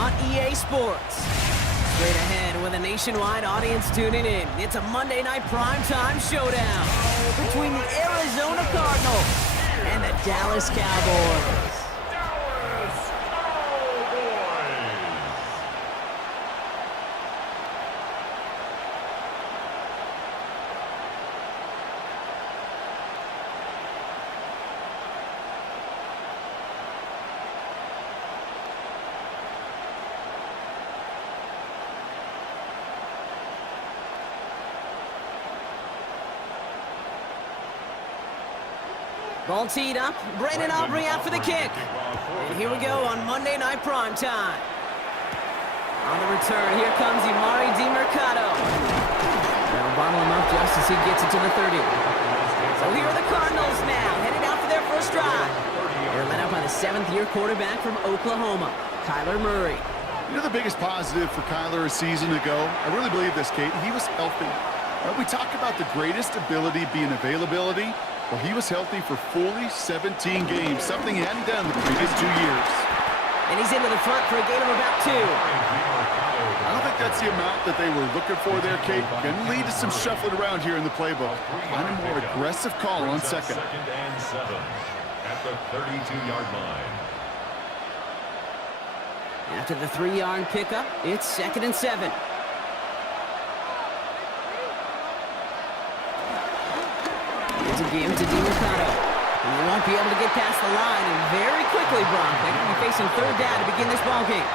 on EA Sports. Straight ahead with a nationwide audience tuning in. It's a Monday night primetime showdown between the Arizona Cardinals and the Dallas Cowboys. Ball teed up. Brandon Aubrey out for the kick. And here we go on Monday Night Primetime. On the return, here comes Emari DeMercado. They'll bottle him up just as he gets it to the 30. So here are the Cardinals now, headed out for their first drive. They're led out by the seventh-year quarterback from Oklahoma, Kyler Murray. You know the biggest positive for Kyler a season ago? I really believe this, Kate. He was healthy. We talk about the greatest ability being availability. Well, he was healthy for fully 17 games, something he hadn't done the previous 2 years. And he's into the front for a gain of about 2. I don't think that's the amount that they were looking for there, Kate. Going to lead to some shuffling around here in the playbook. Find a more aggressive call on second. Second and 7 at the 32-yard line. After the 3-yard pickup, it's 2nd and 7. It's a game to DeMercado. And they won't be able to get past the line, and very quickly, Brock, they're going to be facing 3rd down to begin this ballgame.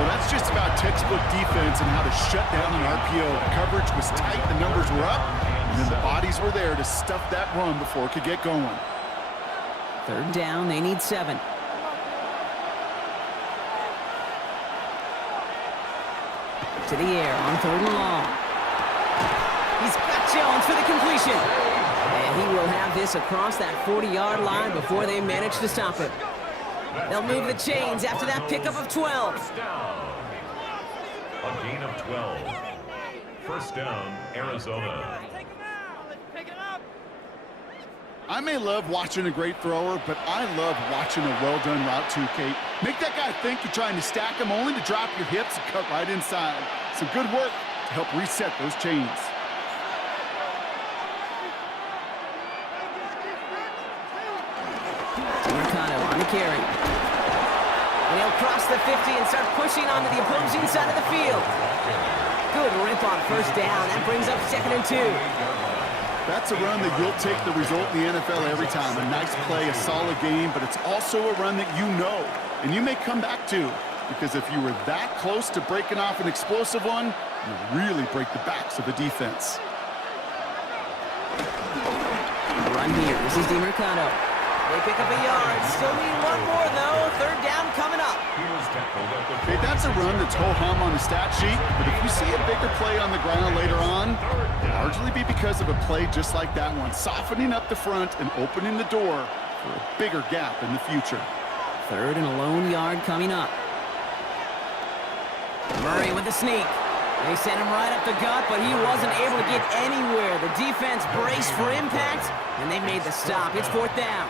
Well, that's just about textbook defense and how to shut down an RPO. The coverage was tight, the numbers were up, and then the bodies were there to stuff that run before it could get going. 3rd down, they need 7. To the air on 3rd and long. He's got Jones for the completion. And he will have this across that 40-yard line before they manage to stop it. They'll move the chains after that pickup of 12. First down. A gain of 12. First down, Arizona. I may love watching a great thrower, but I love watching a well-done route too, Kate. Make that guy think you're trying to stack him only to drop your hips and cut right inside. Some good work to help reset those chains. DeMercado on the carry. And he'll cross the 50 and start pushing onto the opposing side of the field. Good rip on first down. That brings up 2nd and 2. That's a run that you'll take the result in the NFL every time. A nice play, a solid game, but it's also a run that you know, and you may come back to, because if you were that close to breaking off an explosive one, you really break the backs of the defense. Run here. This is DeMercado. They pick up a yard. Still need one more, though. 3rd down coming up. Okay, that's a run that's ho-hum on the stat sheet, but if you see a bigger play on the ground later on, it'll largely be because of a play just like that one, softening up the front and opening the door for a bigger gap in the future. 3rd and a lone yard coming up. Murray with the sneak. They sent him right up the gut, but he wasn't able to get anywhere. The defense braced for impact, and they made the stop. It's 4th down.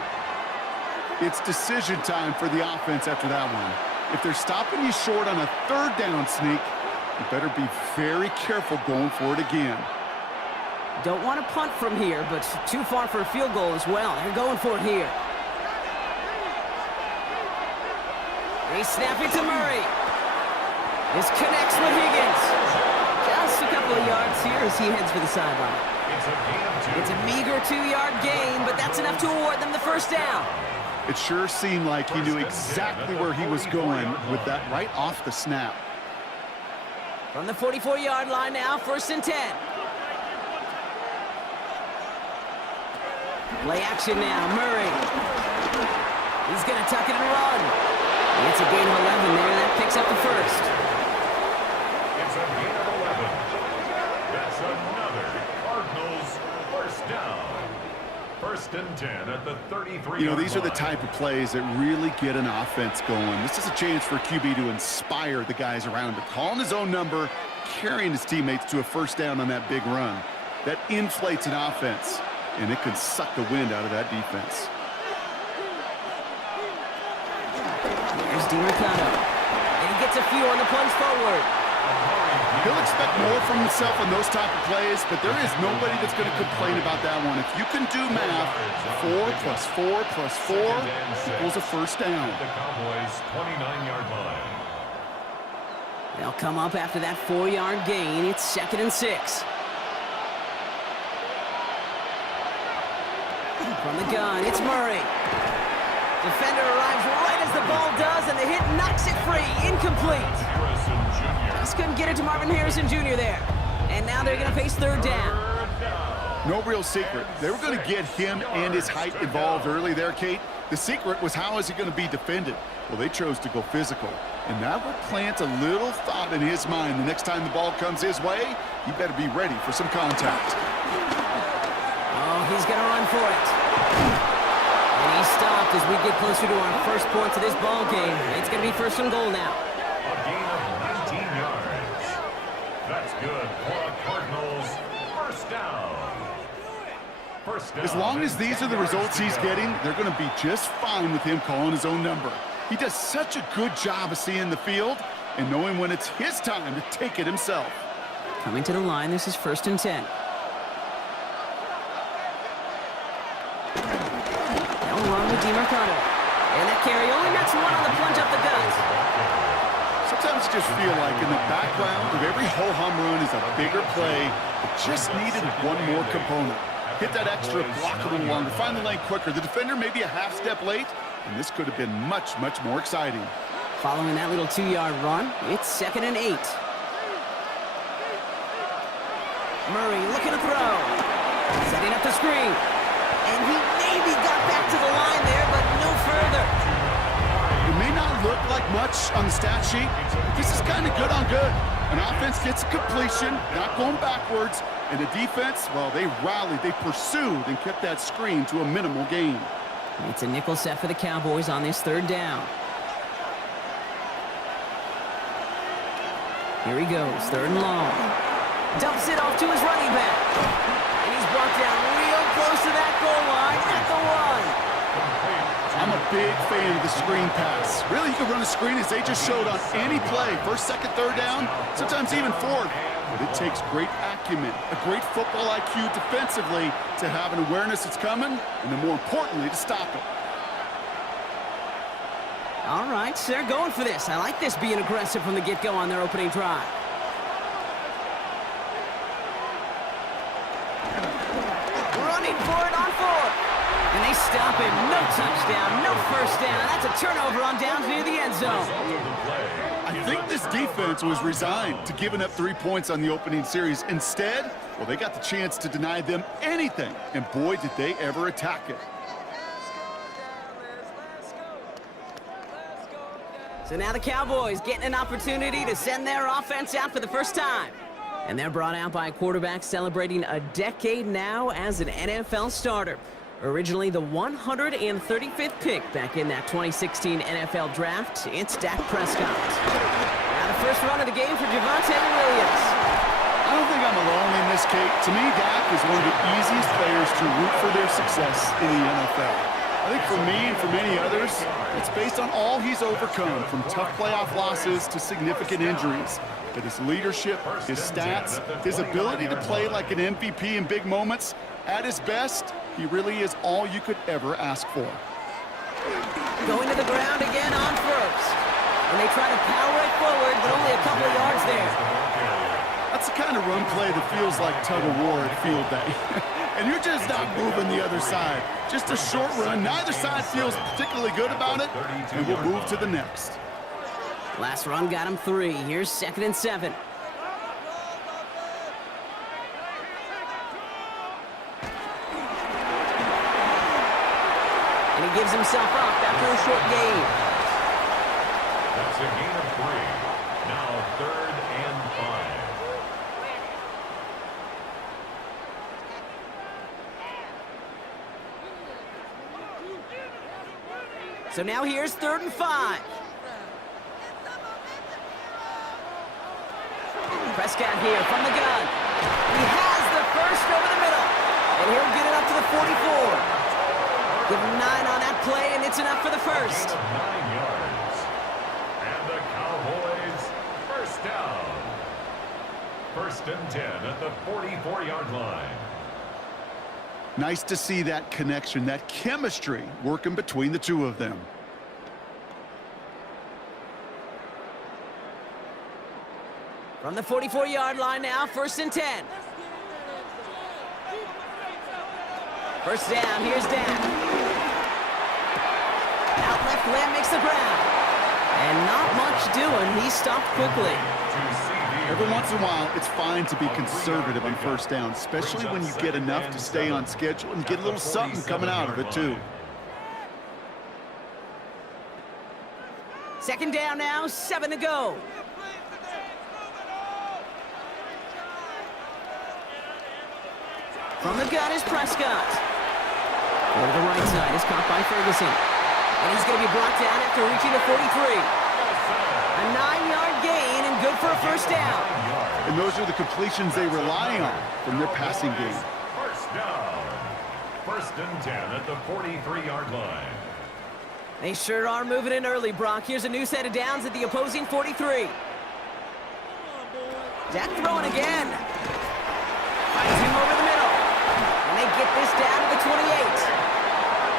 It's decision time for the offense after that one. If they're stopping you short on a 3rd down sneak, you better be very careful going for it again. Don't want to punt from here, but too far for a field goal as well. They're going for it here. They snap it to Murray. This connects with Higgins. Just a couple of yards here as he heads for the sideline. It's a meager 2-yard gain, but that's enough to award them the first down. It sure seemed like he knew exactly where he was going with that right off the snap. From the 44-yard line now, 1st and 10. Play action now, Murray. He's going to tuck it and run. It's a gain of 11 there. That picks up the 1st. It's a gain of 11. That's another Cardinals first down. 1st and 10 at the 33. You know, these are the type of plays that really get an offense going. This is a chance for QB to inspire the guys around him. Calling his own number, carrying his teammates to a first down on that big run. That inflates an offense, and it can suck the wind out of that defense. Here's DeMercado. And he gets a few on the plunge forward. He'll expect more from himself on those type of plays, but there is nobody that's going to complain about that one. If you can do math, 4 plus 4 plus 4 equals a first down. The Cowboys' 29-yard line. They'll come up after that 4-yard gain. It's 2nd and 6. From the gun, it's Murray. Defender arrives right as the ball does, and the hit knocks it free. Incomplete. Just couldn't get it to Marvin Harrison Jr. there. And now they're going to face 3rd down. No real secret. They were going to get him and his height involved early there, Kate. The secret was how is he going to be defended? Well, they chose to go physical. And that will plant a little thought in his mind. The next time the ball comes his way, he better be ready for some contact. Oh, he's going to run for it. And he's stopped as we get closer to our first points of this ball game. It's going to be 1st and goal now. A gain of 19 yards. That's good for the Cardinals. First down. As long as these are the results he's getting, they're going to be just fine with him calling his own number. He does such a good job of seeing the field and knowing when it's his time to take it himself. Coming to the line, this is 1st and 10. They'll run with DiMercado. And that carry only nets one on the plunge up the gut. Sometimes you just feel like in the background of every ho-hum run is a bigger play. It just needed one more component. Hit that extra, block a little longer, find the lane quicker. The defender may be a half step late, and this could have been much, much more exciting. Following that little 2-yard run, it's 2nd and 8. Murray looking to throw. Setting up the screen. And he maybe got back to the line there, but no further. It may not look like much on the stat sheet, but this is kind of good on good. An offense gets a completion, not going backwards, and the defense, well, they rallied, they pursued, and kept that screen to a minimal gain. It's a nickel set for the Cowboys on this 3rd down. Here he goes, 3rd and long. Dumps it off to his running back. And he's brought down real close to that goal line at the 1. I'm a big fan of the screen pass. Really, you can run a screen as they just showed on any play. 1st, 2nd, 3rd down, sometimes even 4th. But it takes great acumen, a great football IQ defensively to have an awareness it's coming, and then more importantly, to stop it. All right, so they're going for this. I like this being aggressive from the get-go on their opening drive. Running for it on 4th. And they stop him. No touchdown, no first down. That's a turnover on downs near the end zone. I think this defense was resigned to giving up 3 points on the opening series. Instead, well, they got the chance to deny them anything. And boy, did they ever attack it. So now the Cowboys getting an opportunity to send their offense out for the first time. And they're brought out by a quarterback celebrating a decade now as an NFL starter. Originally the 135th pick back in that 2016 NFL Draft, it's Dak Prescott. Now the first run of the game for Javonte Williams. I don't think I'm alone in this, Kate. To me, Dak is one of the easiest players to root for their success in the NFL. I think for me and for many others, it's based on all he's overcome, from tough playoff losses to significant injuries. But his leadership, his stats, his ability to play like an MVP in big moments, at his best, he really is all you could ever ask for. Going to the ground again on 1st. And they try to power it forward, but only a couple of yards there. That's the kind of run play that feels like tug-of-war at field day. And you're just not moving the other side. Just a short run. Neither side feels particularly good about it, and we'll move to the next. Last run got him 3. Here's 2nd and 7. And he gives himself up after a short gain. That's a gain of 3. Now 3rd and 5. So now here's 3rd and 5. Prescott here from the gun. He has the first over the middle. And he'll get it up to the 44. Give him 9 on that play, and it's enough for the first. 9 yards. And the Cowboys First and 10 at the 44-yard line. Nice to see that connection, that chemistry working between the two of them. From the 44-yard line now, first and 10. First down, here's Dan. Out left, Lamb makes the ground. And not much doing, he stopped quickly. Every once in a while, it's fine to be conservative on first down, especially when you get enough to stay on schedule and get a little something coming out of it, too. Second down now, 7 to go. From the gun is Prescott. Over the right side is caught by Ferguson. And he's going to be brought down after reaching the 43. A 9-yard gain and good for a first down. And those are the completions they rely on from their passing game. First down. First and 10 at the 43-yard line. They sure are moving in early, Brock. Here's a new set of downs at the opposing 43. Dak throwing again. Finds him over the middle. And they get this down to the 28.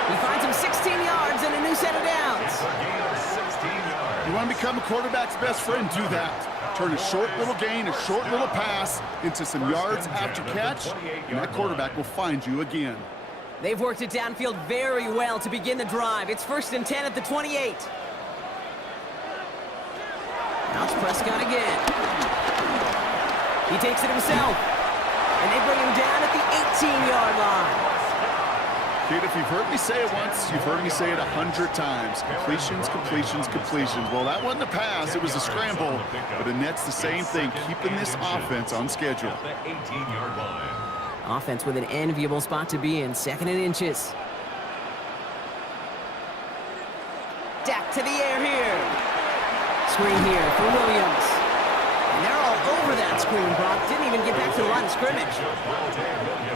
He finds him 16 yards and a new set of downs. It's a gain of 16 yards. You want to become a quarterback's best friend, do that. Turn a short little gain, a short little pass into some yards after catch, and that quarterback will find you again. They've worked it downfield very well to begin the drive. It's first and 10 at the 28. Now it's Prescott again. He takes it himself. And they bring him down at the 18-yard line. Kid, if you've heard me say it once, you've heard me say it 100 times. Completions, completions, completions. Well, that wasn't a pass, it was a scramble. But it nets the same thing, keeping this offense on schedule. The 18-yard line. Offense with an enviable spot to be in, second and inches. Dak to the air here. Screen here for Williams. And they're all over that screen, Brock. Didn't even get back to the line of scrimmage.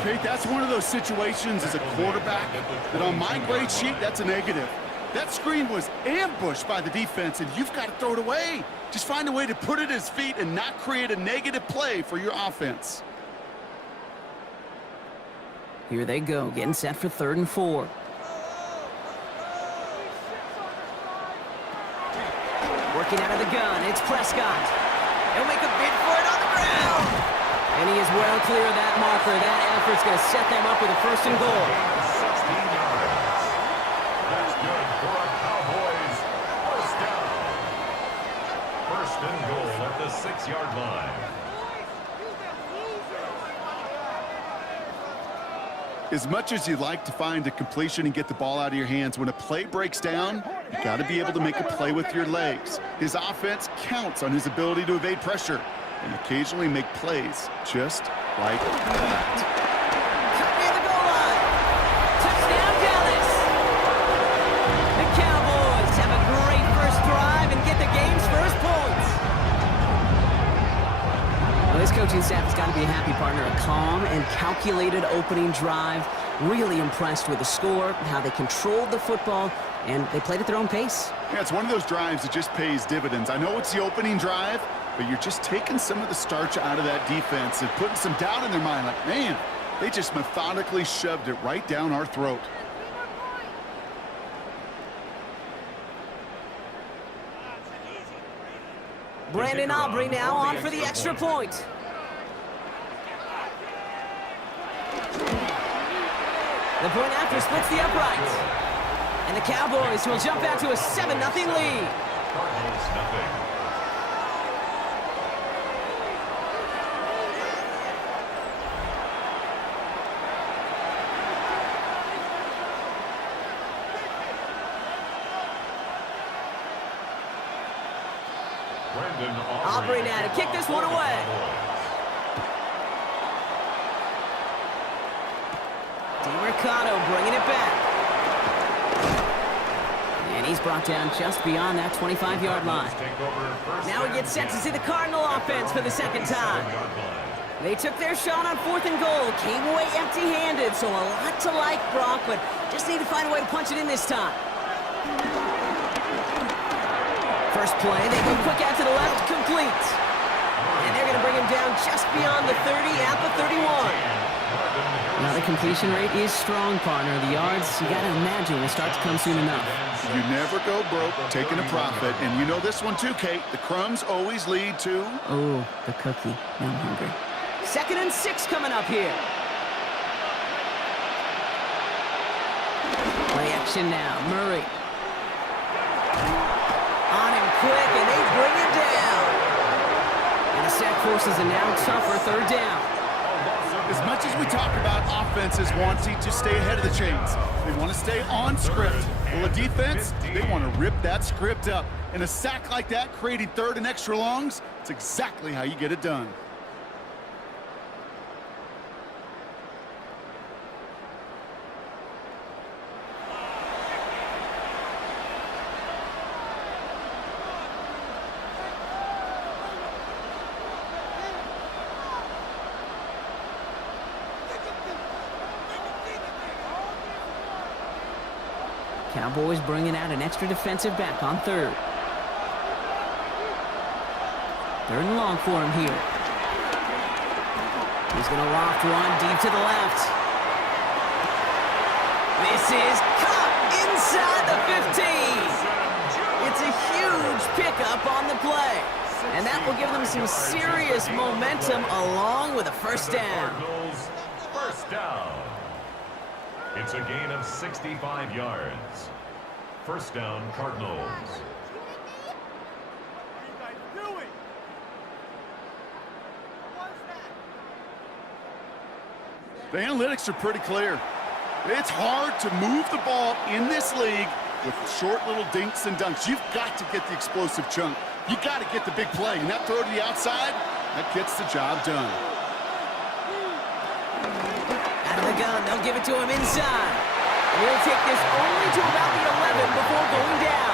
Okay, that's one of those situations as a quarterback that on my grade sheet, that's a negative. That screen was ambushed by the defense, and you've got to throw it away. Just find a way to put it at his feet and not create a negative play for your offense. Here they go, getting set for 3rd and 4. Working out of the gun, it's Prescott. He'll make a bid for it on the ground. And he is well clear of that marker. That effort's going to set them up with a 1st and goal. 16 yards. That's good for a Cowboys first down. 1st and goal at the 6-yard line. As much as you'd like to find a completion and get the ball out of your hands, when a play breaks down, you got to be able to make a play with your legs. His offense counts on his ability to evade pressure and occasionally make plays just like that. Cut near the goal line. Touchdown, Dallas. The Cowboys have a great first drive and get the game's first points. Well, this coaching staff has got to be a happy partner. A calm and calculated opening drive. Really impressed with the score, how they controlled the football, and they played at their own pace. Yeah, it's one of those drives that just pays dividends. I know it's the opening drive, but you're just taking some of the starch out of that defense and putting some doubt in their mind. Like, man, they just methodically shoved it right down our throat. Brandon Aubrey now on for the extra point. The point after splits the uprights. And the Cowboys will jump out to a 7-0 lead. Cardinals nothing. Aubrey now to kick this one away. DeMercado bringing it back. And he's brought down just beyond that 25-yard line. Now he gets set to see the Cardinal offense for the second time. They took their shot on 4th and goal, came away empty-handed, so a lot to like, Brock, but just need to find a way to punch it in this time. First play, they go quick out to the left, complete. And they're going to bring him down just beyond the 30 at the 31. Now the completion rate is strong, partner. The yards, you got to imagine, will start to come soon enough. You never go broke taking a profit. And you know this one too, Kate. The crumbs always lead to... Oh, the cookie. Now I'm hungry. 2nd and 6 coming up here. Play action now. Murray. On him quick, and they bring him down. And the sack forces a now tougher 3rd down. As much as we talk about offenses wanting to stay ahead of the chains, they want to stay on script. Well, a defense, they want to rip that script up. And a sack like that, creating 3rd and extra longs, it's exactly how you get it done. Cowboys bringing out an extra defensive back on 3rd. 3rd and long for him here. He's going to loft one deep to the left. This is caught inside the 15. It's a huge pickup on the play. And that will give them some serious momentum along with a 1st down. First down. It's a gain of 65 yards. 1st down, Cardinals. The analytics are pretty clear. It's hard to move the ball in this league with short little dinks and dunks. You've got to get the explosive chunk. You got to get the big play. And that throw to the outside, that gets the job done. Out of the gun, they'll give it to him inside. We'll take this only to about the 11 before going down.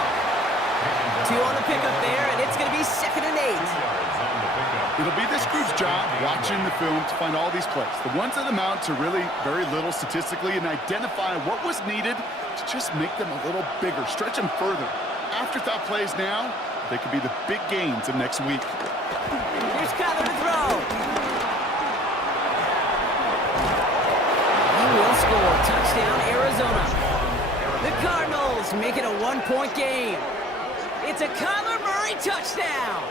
2 on the pickup there, and it's going to be 2nd and 8. It'll be this group's job watching the film to find all these plays. The ones that amount to really very little statistically and identify what was needed to just make them a little bigger, stretch them further. Afterthought plays now, they could be the big gains of next week. Here's Kyler to throw. He will score. Touchdown, Arizona. The Cardinals make it a 1-point game. It's a Kyler Murray touchdown.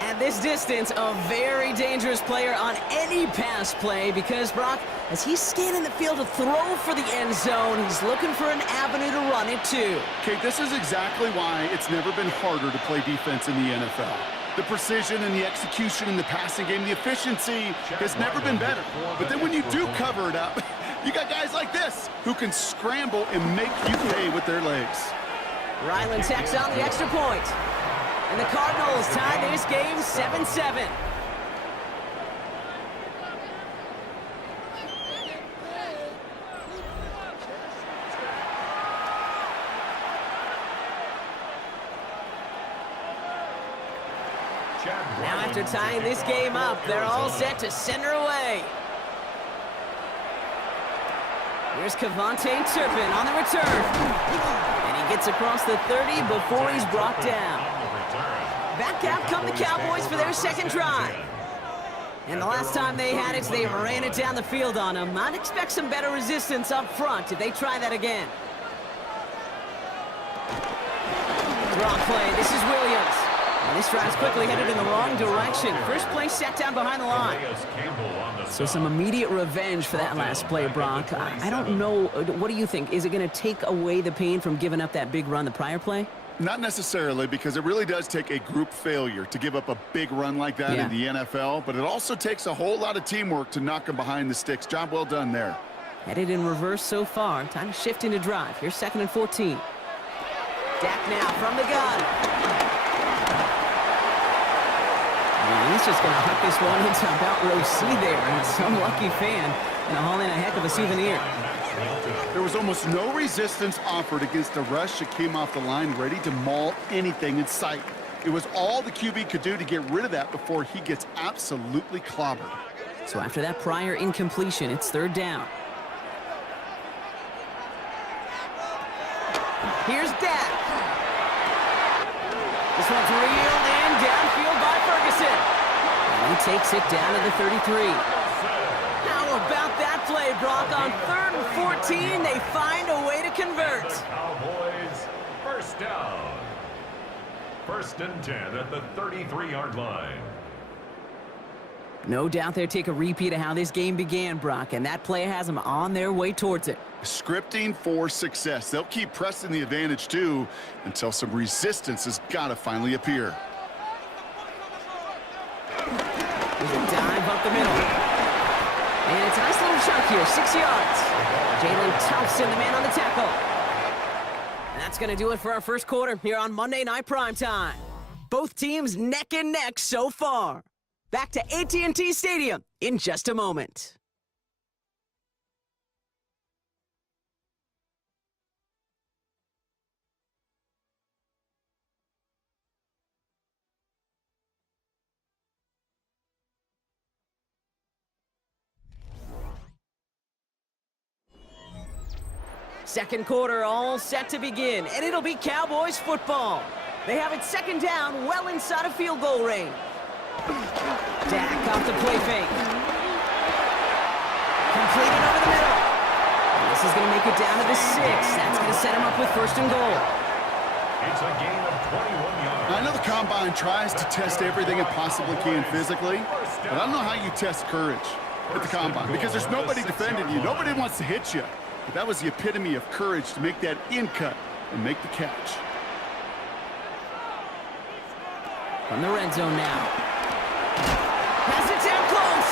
At this distance, a very dangerous player on any pass play because, Brock, as he's scanning the field to throw for the end zone, he's looking for an avenue to run it too. Okay, this is exactly why it's never been harder to play defense in the NFL. The precision and the execution in the passing game, the efficiency has never been better. But then when you do cover it up, you got guys like this who can scramble and make you pay with their legs. Ryland tacks on the extra point. And the Cardinals tie this game 7-7. Now after tying this game up, they're all set to send her away. Here's Kevontae Turpin on the return. And he gets across the 30 before he's brought down. Back out come the Cowboys for their 2nd drive. And the last time they had it, they ran it down the field on them. I'd expect some better resistance up front if they try that again. Draw play. This is Williams. And this drive's quickly headed in the wrong direction. First play set down behind the line. So some immediate revenge for that last play, Brock. I don't know. What do you think? Is it going to take away the pain from giving up that big run the prior play? Not necessarily, because it really does take a group failure to give up a big run like that in the NFL, but it also takes a whole lot of teamwork to knock them behind the sticks. Job well done there. Headed in reverse so far. Time to shift into drive. Here's 2nd and 14. Dak now from the gun. And he's just going to huck this one into about row C there. And some lucky fan going to haul in a heck of a souvenir. There was almost no resistance offered against a rush that came off the line ready to maul anything in sight. It was all the QB could do to get rid of that before he gets absolutely clobbered. So after that prior incompletion, it's 3rd down. Here's Dak. This one's reeled and downfield by Ferguson. And he takes it down to the 33. How about that play, Brock? On 3rd and 14, they find a way to convert. The Cowboys, first down. 1st and 10 at the 33-yard line. No doubt they'll take a repeat of how this game began, Brock, and that play has them on their way towards it. Scripting for success. They'll keep pressing the advantage, too, until some resistance has got to finally appear. There's a dive up the middle. And it's a nice little chunk here, 6 yards. Jalen Towson, the man on the tackle. And that's going to do it for our first quarter here on Monday Night Primetime. Both teams neck and neck so far. Back to AT&T Stadium in just a moment. Second quarter all set to begin, and it'll be Cowboys football. They have it 2nd down, well inside of field goal range. Dak off the play fake. Completed over the middle. And this is going to make it down to the 6. That's going to set him up with 1st and goal. It's a gain of 21 yards. I know the Combine tries to test everything it possibly can physically, but I don't know how you test courage at the Combine because there's nobody defending you. Nobody wants to hit you. But that was the epitome of courage to make that in cut and make the catch. From the red zone now. Pass it down close.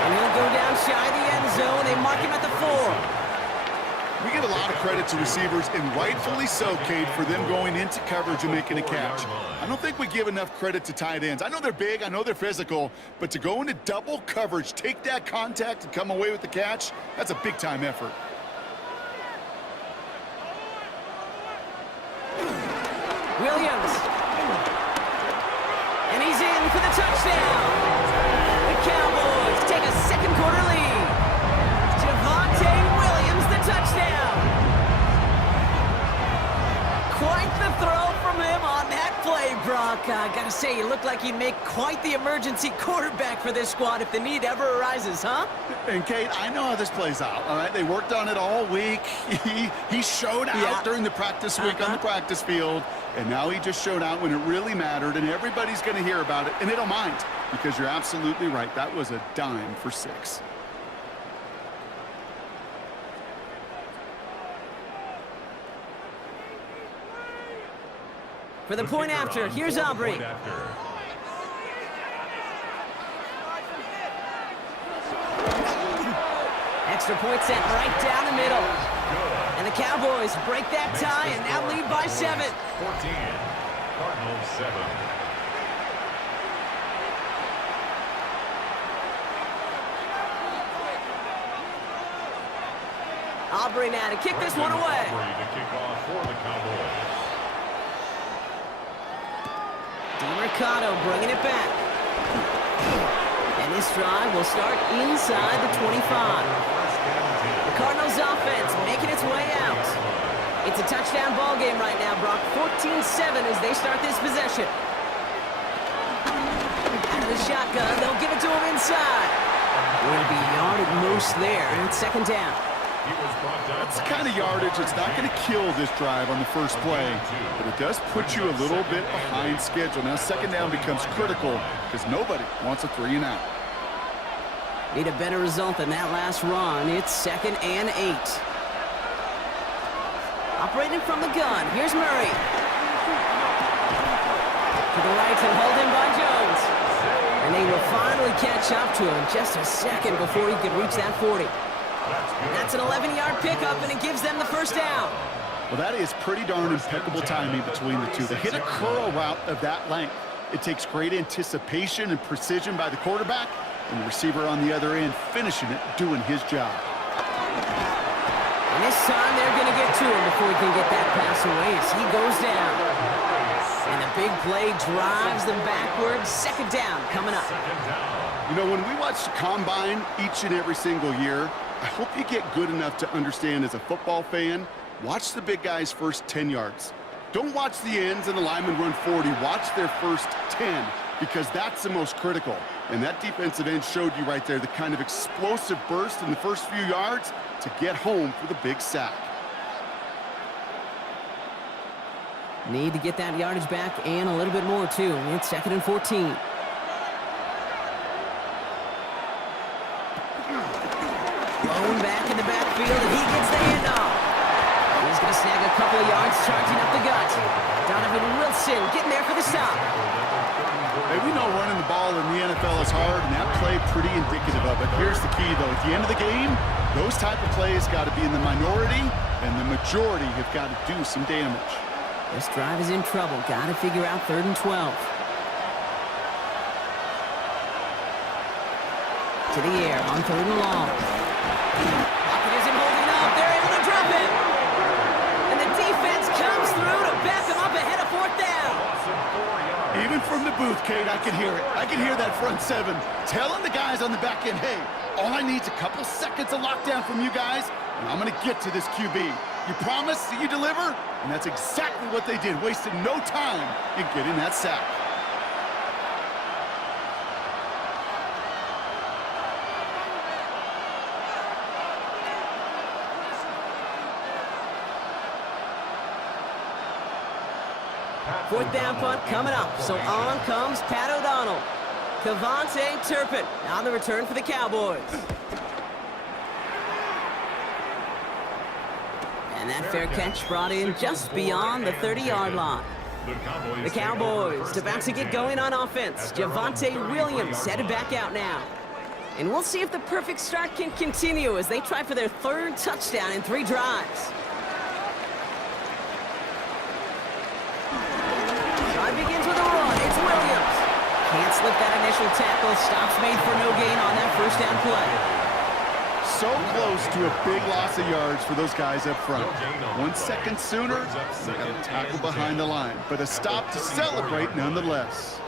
And he'll go down shy of the end zone. They mark him at the 4. We give a lot of credit to receivers, and rightfully so, Cade, for them going into coverage and making a catch. I don't think we give enough credit to tight ends. I know they're big, I know they're physical, but to go into double coverage, take that contact, and come away with the catch, that's a big-time effort. Williams. And he's in for the touchdown. The Cowboys take a second quarter lead. Javonte Williams, the touchdown. Quite the throw from him on that play, Brock. I gotta say, he looked like he'd make quite the emergency quarterback for this squad if the need ever arises, huh? And, Kate, I know how this plays out, all right? They worked on it all week. He showed out during the practice week on the practice field, and now he just showed out when it really mattered, and everybody's going to hear about it, and they don't mind because you're absolutely right. That was a dime for 6. For the point after, here's Aubrey. Extra point set right down the middle. And the Cowboys break that tie and now lead by 7. 14, Cardinals 7. Aubrey now to kick this one away. Aubrey to kick off for the Cowboys. Mercado bringing it back. And this drive will start inside the 25. The Cardinals offense making its way out. It's a touchdown ball game right now, Brock. 14-7 as they start this possession. Out of the shotgun, they'll give it to him inside. Will be yard at most there, and it's 2nd down. That's the kind of yardage that's not going to kill this drive on the first play, but it does put you a little bit behind schedule. Now 2nd down becomes critical because nobody wants a 3 and out. Need a better result than that last run. It's 2nd and 8. Operating from the gun, here's Murray. To the right and hauled in by Jones. And they will finally catch up to him just a second before he could reach that 40. That's an 11-yard pickup, and it gives them the 1st down. Well, that is pretty darn impeccable timing between the two. They hit a curl route of that length. It takes great anticipation and precision by the quarterback, and the receiver on the other end finishing it, doing his job. And this time they're going to get to him before he can get that pass away as he goes down. And the big play drives them backwards. 2nd down coming up. You know, when we watch the Combine each and every single year, I hope you get good enough to understand as a football fan, watch the big guy's first 10 yards. Don't watch the ends and the linemen run 40. Watch their first 10, because that's the most critical. And that defensive end showed you right there the kind of explosive burst in the first few yards to get home for the big sack. Need to get that yardage back and a little bit more, too. It's 2nd and 14. Blown back in the backfield, and he gets the handoff. He's going to snag a couple of yards, charging up the gut. Donovan Wilson getting there for the stop. Hey, we know running the ball in the NFL is hard, and that play pretty indicative of it. Here's the key, though. At the end of the game, those type of plays got to be in the minority, and the majority have got to do some damage. This drive is in trouble. Got to figure out 3rd and 12. To the air on 3rd and long. Pocket isn't holding up. They're able to drop it. And the defense comes through to back them up ahead of 4th down. Even from the booth, Kate, I can hear it. I can hear that front 7 telling the guys on the back end, hey, all I need is a couple seconds of lockdown from you guys, and I'm going to get to this QB. You promise that you deliver? And that's exactly what they did, wasted no time in getting that sack. Fourth down punt coming up. So on comes Pat O'Donnell. Kavontae Turpin on the return for the Cowboys. And that fair catch brought in just beyond the 30-yard line. The Cowboys about to get going on offense. Javonte Williams headed back out now. And we'll see if the perfect start can continue as they try for their 3rd touchdown in 3 drives. Drive begins with a run. It's Williams. Can't slip that initial tackle. Stops made for no gain on that 1st down play. So close to a big loss of yards for those guys up front. 1 second sooner, they got a tackle behind the line, but a stop to celebrate nonetheless.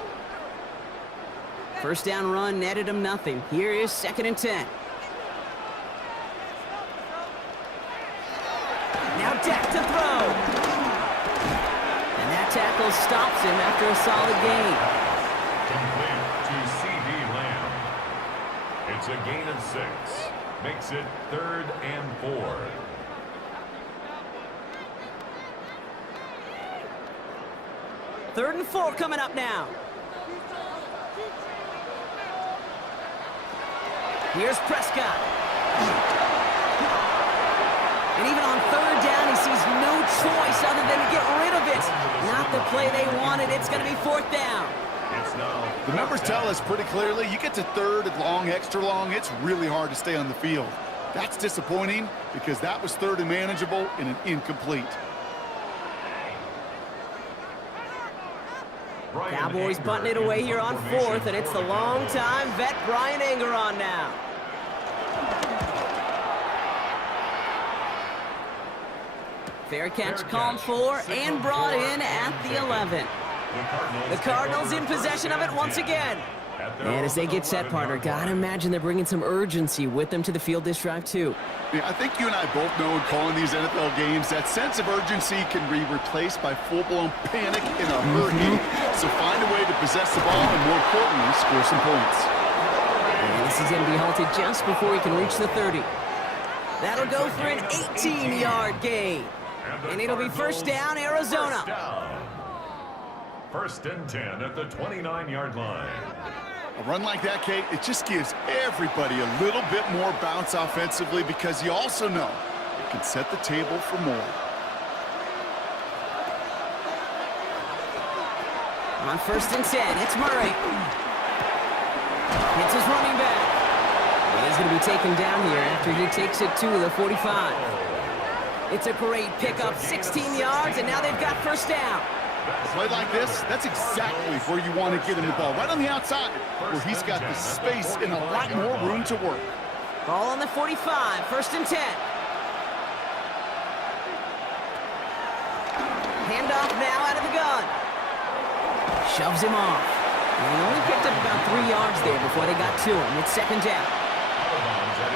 1st down run netted him nothing. Here is 2nd and 10. Now Dak to throw. And that tackle stops him after a solid gain. Complete to C.D. Lamb. It's a gain of 6. Makes it 3rd and 4. Third and 4 coming up now. Here's Prescott. And even on 3rd down, he sees no choice other than to get rid of it. Not the play they wanted. It's going to be 4th down. The numbers tell us pretty clearly, you get to 3rd and long, extra long, it's really hard to stay on the field. That's disappointing because that was 3rd and manageable and an incomplete. Cowboys bunting it away here on 4th, and it's the long-time vet Brian Anger on now. Fair catch called for and brought in at the 11. The Cardinals in possession of it once again. And as they get set, partner, gotta imagine they're bringing some urgency with them to the field this drive, too. Yeah, I think you and I both know in calling these NFL games, that sense of urgency can be replaced by full-blown panic in a hurry. So find a way to possess the ball and, more importantly, score some points. And this is going to be halted just before he can reach the 30. That'll go for an 18-yard gain. And it'll be 1st down, Arizona. 1st and 10 at the 29-yard line. A run like that, Kate, it just gives everybody a little bit more bounce offensively because you also know it can set the table for more. On 1st and 10, it's Murray. It's his running back. And he's going to be taken down here after he takes it to the 45. It's a great pickup, 16 yards, and now they've got 1st down. A play like this, that's exactly where you want to get him the ball, right on the outside, where he's got the space and a lot more room to work. Ball on the 45, 1st and 10. Handoff now out of the gun. Shoves him off. And he only picked up about 3 yards there before they got to him. It's 2nd down.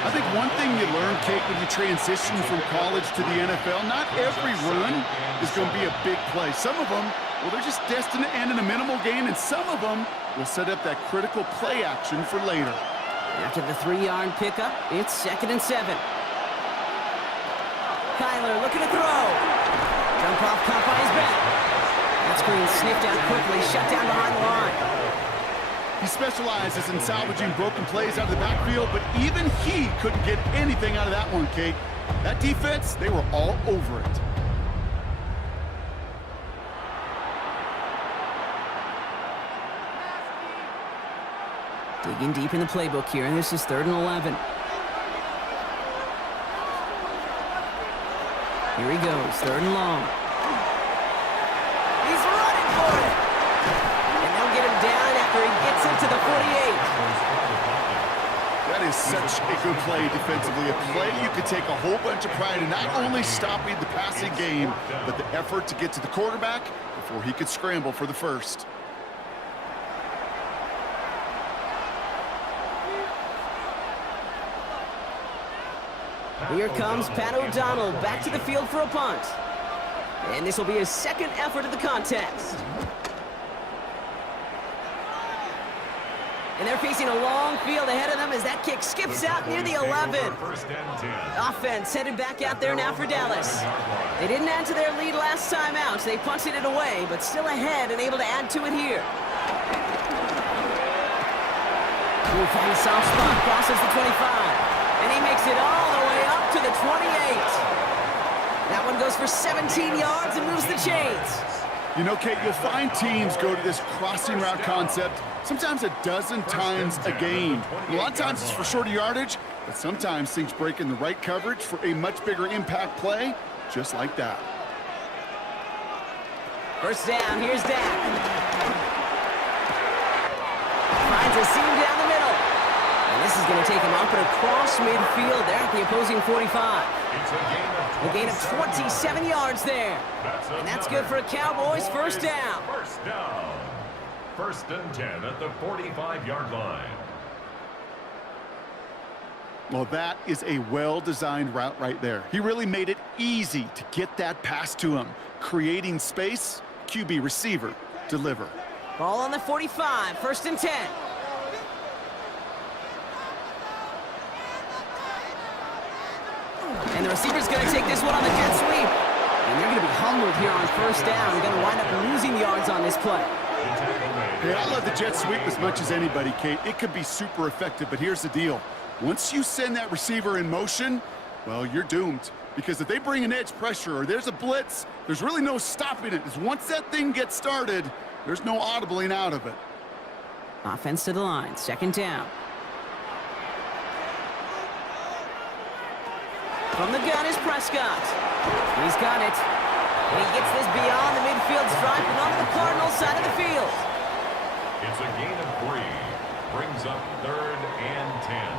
I think one thing you learn, Kate, when you transition from college to the NFL, not every run is going to be a big play. Some of them, well, they're just destined to end in a minimal gain, and some of them will set up that critical play action for later. After the 3-yard pickup, it's 2nd and 7. Kyler looking to throw. Jump off, caught by his back. That screen sniffed out quickly, shut down behind the line. He specializes in salvaging broken plays out of the backfield, but even he couldn't get anything out of that one, Kate. That defense, they were all over it. Digging deep in the playbook here, and this is 3rd and 11. Here he goes, 3rd and long. He's running for it! And they'll get him down after he gets into the 48. That is such a good play defensively. A play you could take a whole bunch of pride in not only stopping the passing game, but the effort to get to the quarterback before he could scramble for the first. Here comes Pat O'Donnell back to the field for a punt. And this will be his 2nd effort of the contest. And they're facing a long field ahead of them as that kick skips out near the 11. Offense headed back out there now for Dallas. They didn't add to their lead last time out, so they punted it away, but still ahead and able to add to it here. Ooh, finds a soft spot, crosses the 25. And he makes it all the way up to the 28. That one goes for 17 yards and moves the chains. You know, Kate, you'll find teams go to this crossing route concept sometimes a dozen times a game. A lot of times it's for shorter yardage, but sometimes things break in the right coverage for a much bigger impact play, just like that. 1st down, here's Dak. Finds a seam down the middle. And this is going to take him up and across midfield there at the opposing 45. A gain of 27 yards there. And that's good for a Cowboys 1st down. 1st and 10 at the 45-yard line. Well, that is a well-designed route right there. He really made it easy to get that pass to him. Creating space, QB receiver, deliver. Ball on the 45, 1st and 10. And the receiver's going to take this one on the jet sweep. And they're going to be humbled here on 1st down. Going to wind up losing yards on this play. Hey, I love the jet sweep as much as anybody, Kate. It could be super effective, but here's the deal. Once you send that receiver in motion, well, you're doomed. Because if they bring an edge pressure or there's a blitz, there's really no stopping it. Because once that thing gets started, there's no audibling out of it. Offense to the line, 2nd down. From the gun is Prescott. He's got it. And he gets this beyond the midfield stripe and onto the Cardinals side of the field. It's a gain of 3. Brings up 3rd and 10.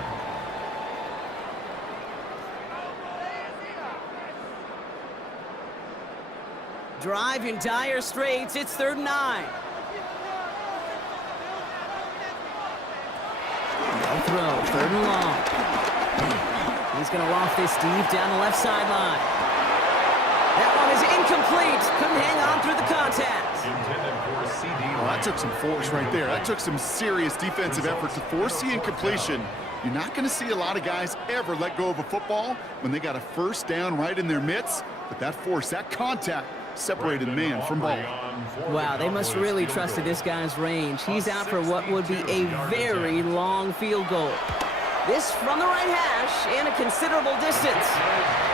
Drive in dire straits. It's 3rd and 9. No throw. 3rd and long. He's going to loft this deep down the left sideline. That one is incomplete. Couldn't hang on through the contact. Well, that took some force right there. That took some serious defensive effort to force the incompletion. You're not going to see a lot of guys ever let go of a football when they got a 1st down right in their midst. But that force, that contact, separated man from ball. Wow, they must really trusted this guy's range. He's out for what would be a very long field goal. This from the right hash and a considerable distance.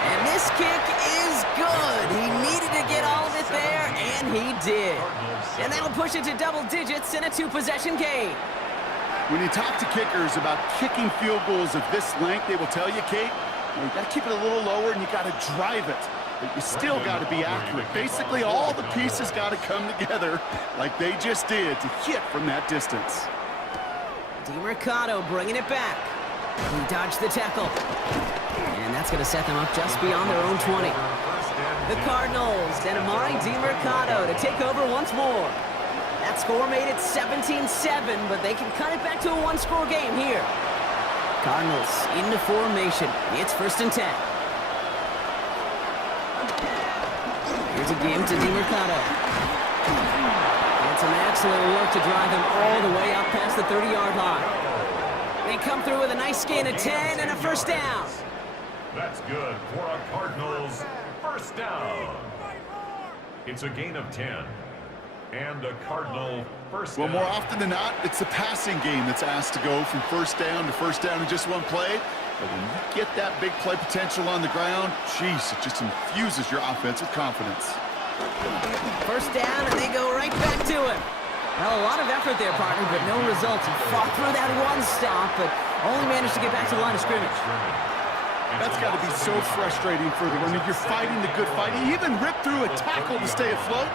And this kick is good. He needed to get all of it there, and he did. And that'll push it to double digits in a 2-possession game. When you talk to kickers about kicking field goals of this length, they will tell you, Kate, you got to keep it a little lower and you got to drive it. But you still got to be accurate. Basically, all the pieces got to come together like they just did to hit from that distance. DeMercado bringing it back. He dodged the tackle. And that's going to set them up just beyond their own 20. The Cardinals and Amari DeMercado to take over once more. That score made it 17-7, but they can cut it back to a 1-score game here. Cardinals into formation. It's 1st and 10. Here's a game to DiMercato. And some excellent work to drive him all the way up past the 30-yard line. They come through with a nice gain of 10 and a 1st down. That's good for a Cardinals 1st down. It's a gain of 10. And a Cardinal 1st down. Well, more often than not, it's the passing game that's asked to go from 1st down to 1st down in just one play. But when you get that big play potential on the ground, geez, it just infuses your offense with confidence. 1st down, and they go right back to it. Well, a lot of effort there, partner, but no results. He fought through that one stop, but only managed to get back to the line of scrimmage. That's got to be so frustrating for the runner. You're fighting the good fight. He even ripped through a tackle to stay afloat,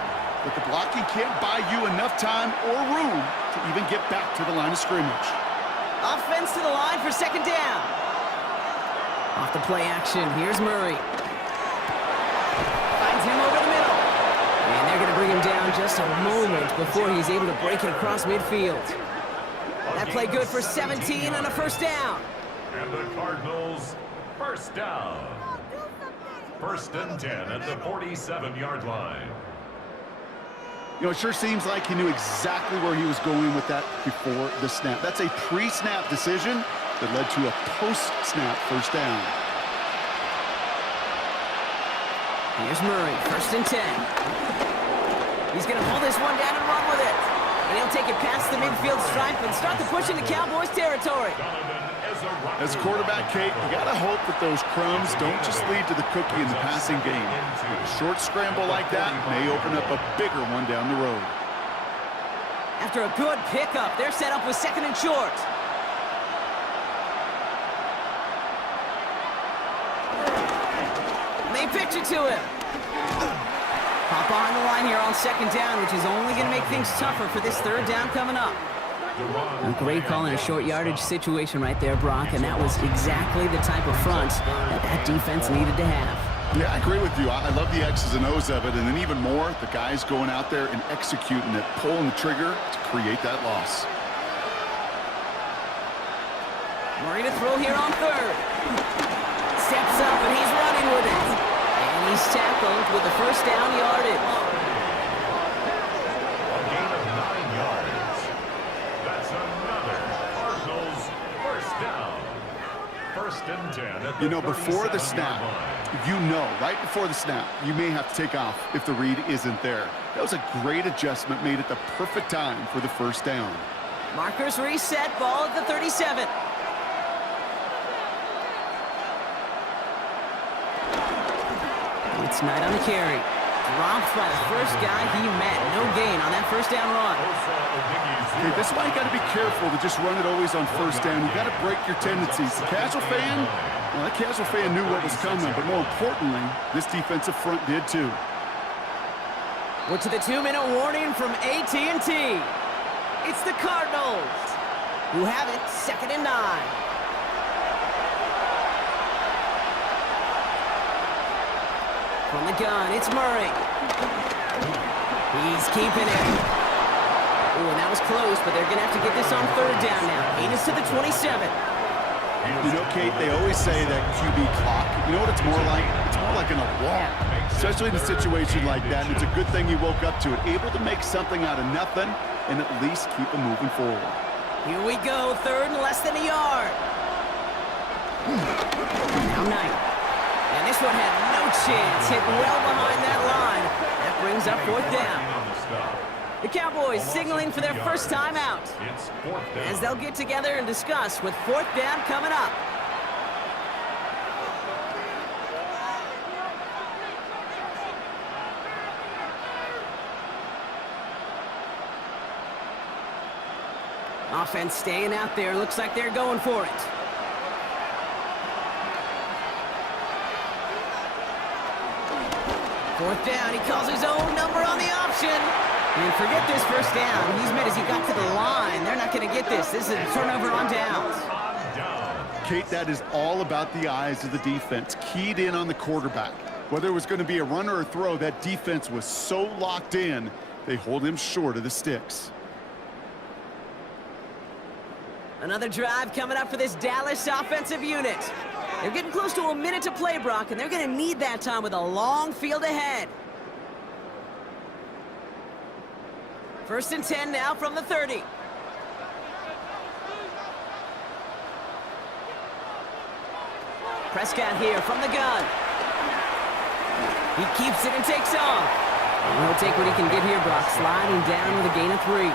but the blocking can't buy you enough time or room to even get back to the line of scrimmage. Offense to the line for 2nd down. Off the play action, here's Murray. Finds him over the middle. And they're going to bring him down just a moment before he's able to break it across midfield. That play good for 17 and a 1st down. And the Cardinals 1st down. 1st and 10 at the 47-yard line. You know, it sure seems like he knew exactly where he was going with that before the snap. That's a pre-snap decision that led to a post-snap 1st down. Here's Murray, 1st and 10. He's going to pull this one down and run with it. And he'll take it past the midfield stripe and start to push into Cowboys territory. As a quarterback, Kate, you got to hope that those crumbs don't just lead to the cookie in the passing game. A short scramble like that may open up a bigger one down the road. After a good pickup, they're set up with 2nd and short. They pitch it to him. Pop behind the line here on 2nd down, which is only going to make things tougher for this 3rd down coming up. A great call in a short yardage situation right there, Brock, and that was exactly the type of front that defense needed to have. Yeah, I agree with you. I love the X's and O's of it, and then even more, the guys going out there and executing it, pulling the trigger to create that loss. Murray to throw here on 3rd. Steps up, and he's running with it. And he's tackled with the 1st down yardage. A gain of 9 yards. That's another Cardinals 1st down. 1st and 10 at the You know, before the snap, 37-yard line. right before the snap, you may have to take off if the read isn't there. That was a great adjustment made at the perfect time for the 1st down. Markers reset, ball at the 37. It's Knight on the carry. Dropped by the first guy he met. No gain on that 1st down run. Okay, this is why you got to be careful to just run it always on 1st down. You got to break your tendencies. The casual fan, well, that casual fan knew what was coming, but more importantly, this defensive front did too. We're to the 2-minute warning from AT&T. It's the Cardinals who have it 2nd and 9. From the gun, it's Murray. He's keeping it. Oh, and that was close, but they're going to have to get this on 3rd down now. Gain is to the 27. You know, Kate, they always say that QB clock. You know what it's more like? It's more like an alarm, especially in a situation like that. And it's a good thing you woke up to it, able to make something out of nothing and at least keep them moving forward. Here we go, 3rd and less than a yard. Now Knight. And this one had no chance, hit well behind that line. That brings up 4th down. The Cowboys signaling for their first time out, It's 4th down. as they'll get together and discuss with 4th down coming up. Offense staying out there. Looks like they're going for it. Fourth down. He calls his own number on the option. And forget this 1st down. He's made as he got to the line. They're not going to get this. This is a turnover on downs. Kate, that is all about the eyes of the defense. Keyed in on the quarterback. Whether it was going to be a run or a throw, that defense was so locked in, they hold him short of the sticks. Another drive coming up for this Dallas offensive unit. They're getting close to a minute to play, Brock, and they're going to need that time with a long field ahead. 1st and 10 now from the 30. Prescott here from the gun. He keeps it and takes off. And he'll take what he can get here, Brock, sliding down with a gain of 3.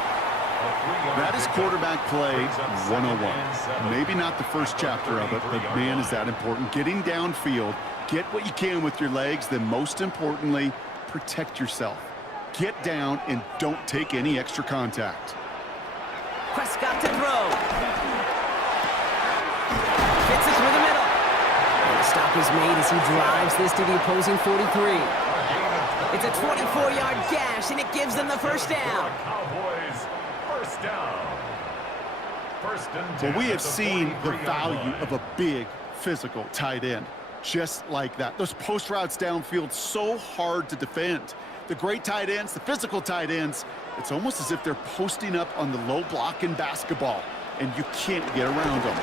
That is quarterback play 101. Maybe not the first chapter of it, but man, is that important. Getting downfield, get what you can with your legs, then most importantly, protect yourself. Get down and don't take any extra contact. Prescott to throw. Fits it through the middle. And the stop is made as he drives this to the opposing 43. It's a 24-yard gash, and it gives them the first down. Cowboys, first down. 1st and 10. Well, we have seen the value of a big physical tight end. Just like that. Those post routes downfield, so hard to defend. The great tight ends, the physical tight ends, it's almost as if they're posting up on the low block in basketball, and you can't get around them.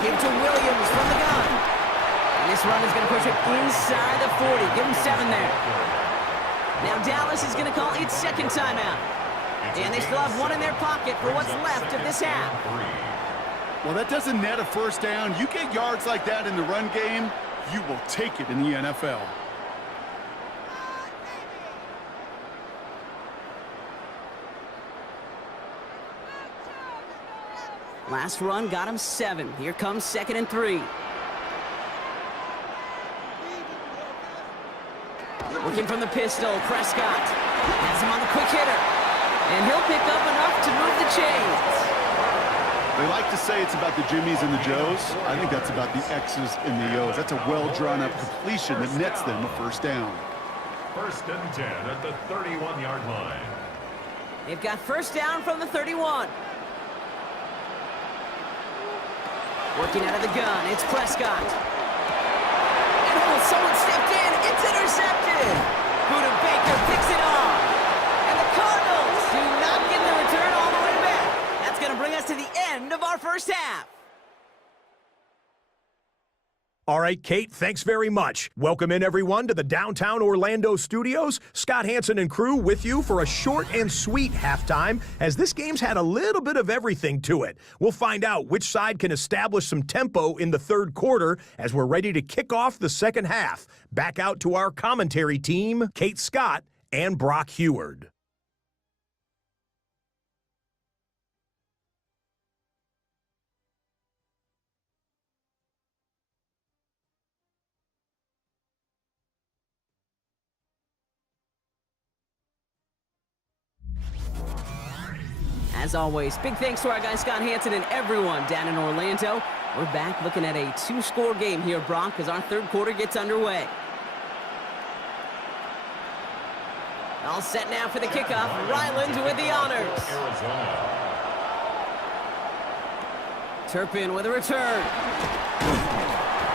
Give to Williams from the gun. And this run is going to push it inside the 40. Give him 7 there. Now Dallas is going to call its second timeout. And they still have 1 in their pocket for what's left of this half. Well, that doesn't net a first down. You get yards like that in the run game, you will take it in the NFL. Last run got him 7. Here comes 2nd and 3. Working from the pistol, Prescott has him on the quick hitter. And he'll pick up enough to move the chains. They like to say it's about the Jimmies and the Joes. I think that's about the X's and the O's. That's a well-drawn-up completion that nets them a first down. 1st and 10 at the 31-yard line. They've got first down from the 31. Working out of the gun, it's Prescott. And oh, someone stepped in. It's intercepted. Buda Baker picks it off. And the Cardinals do not get the return all the way back. That's going to bring us to the end of our first half. All right, Kate, thanks very much. Welcome in, everyone, to the downtown Orlando studios. Scott Hansen and crew with you for a short and sweet halftime, as this game's had a little bit of everything to it. We'll find out which side can establish some tempo in the third quarter as we're ready to kick off the second half. Back out to our commentary team, Kate Scott and Brock Heward. As always, big thanks to our guy Scott Hansen and everyone down in Orlando. We're back looking at a 2-score game here, Brock, as our third quarter gets underway. All set now for the kickoff. Ryland with the honors. Turpin with a return.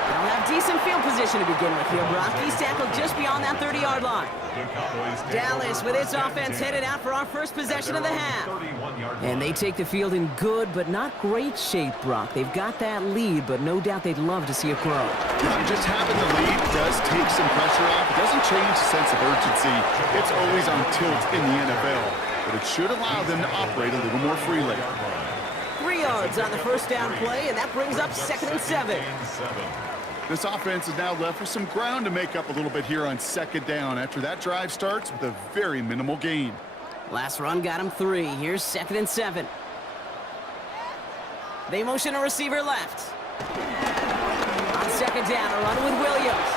They'll have decent field position to begin with here, Brock. He's tackled just beyond that 30-yard line. Dallas with its offense headed out for our first possession of the half. And they take the field in good but not great shape, Brock. They've got that lead, but no doubt they'd love to see it grow. Just having the lead does take some pressure off. It doesn't change the sense of urgency. It's always on tilt in the NFL, but it should allow them to operate a little more freely. 3 yards on the first down play, and that brings up 2nd and 7. This offense is now left with some ground to make up a little bit here on 2nd down after that drive starts with a very minimal gain. Last run got him 3. Here's 2nd and 7. They motion a receiver left. On 2nd down, a run with Williams.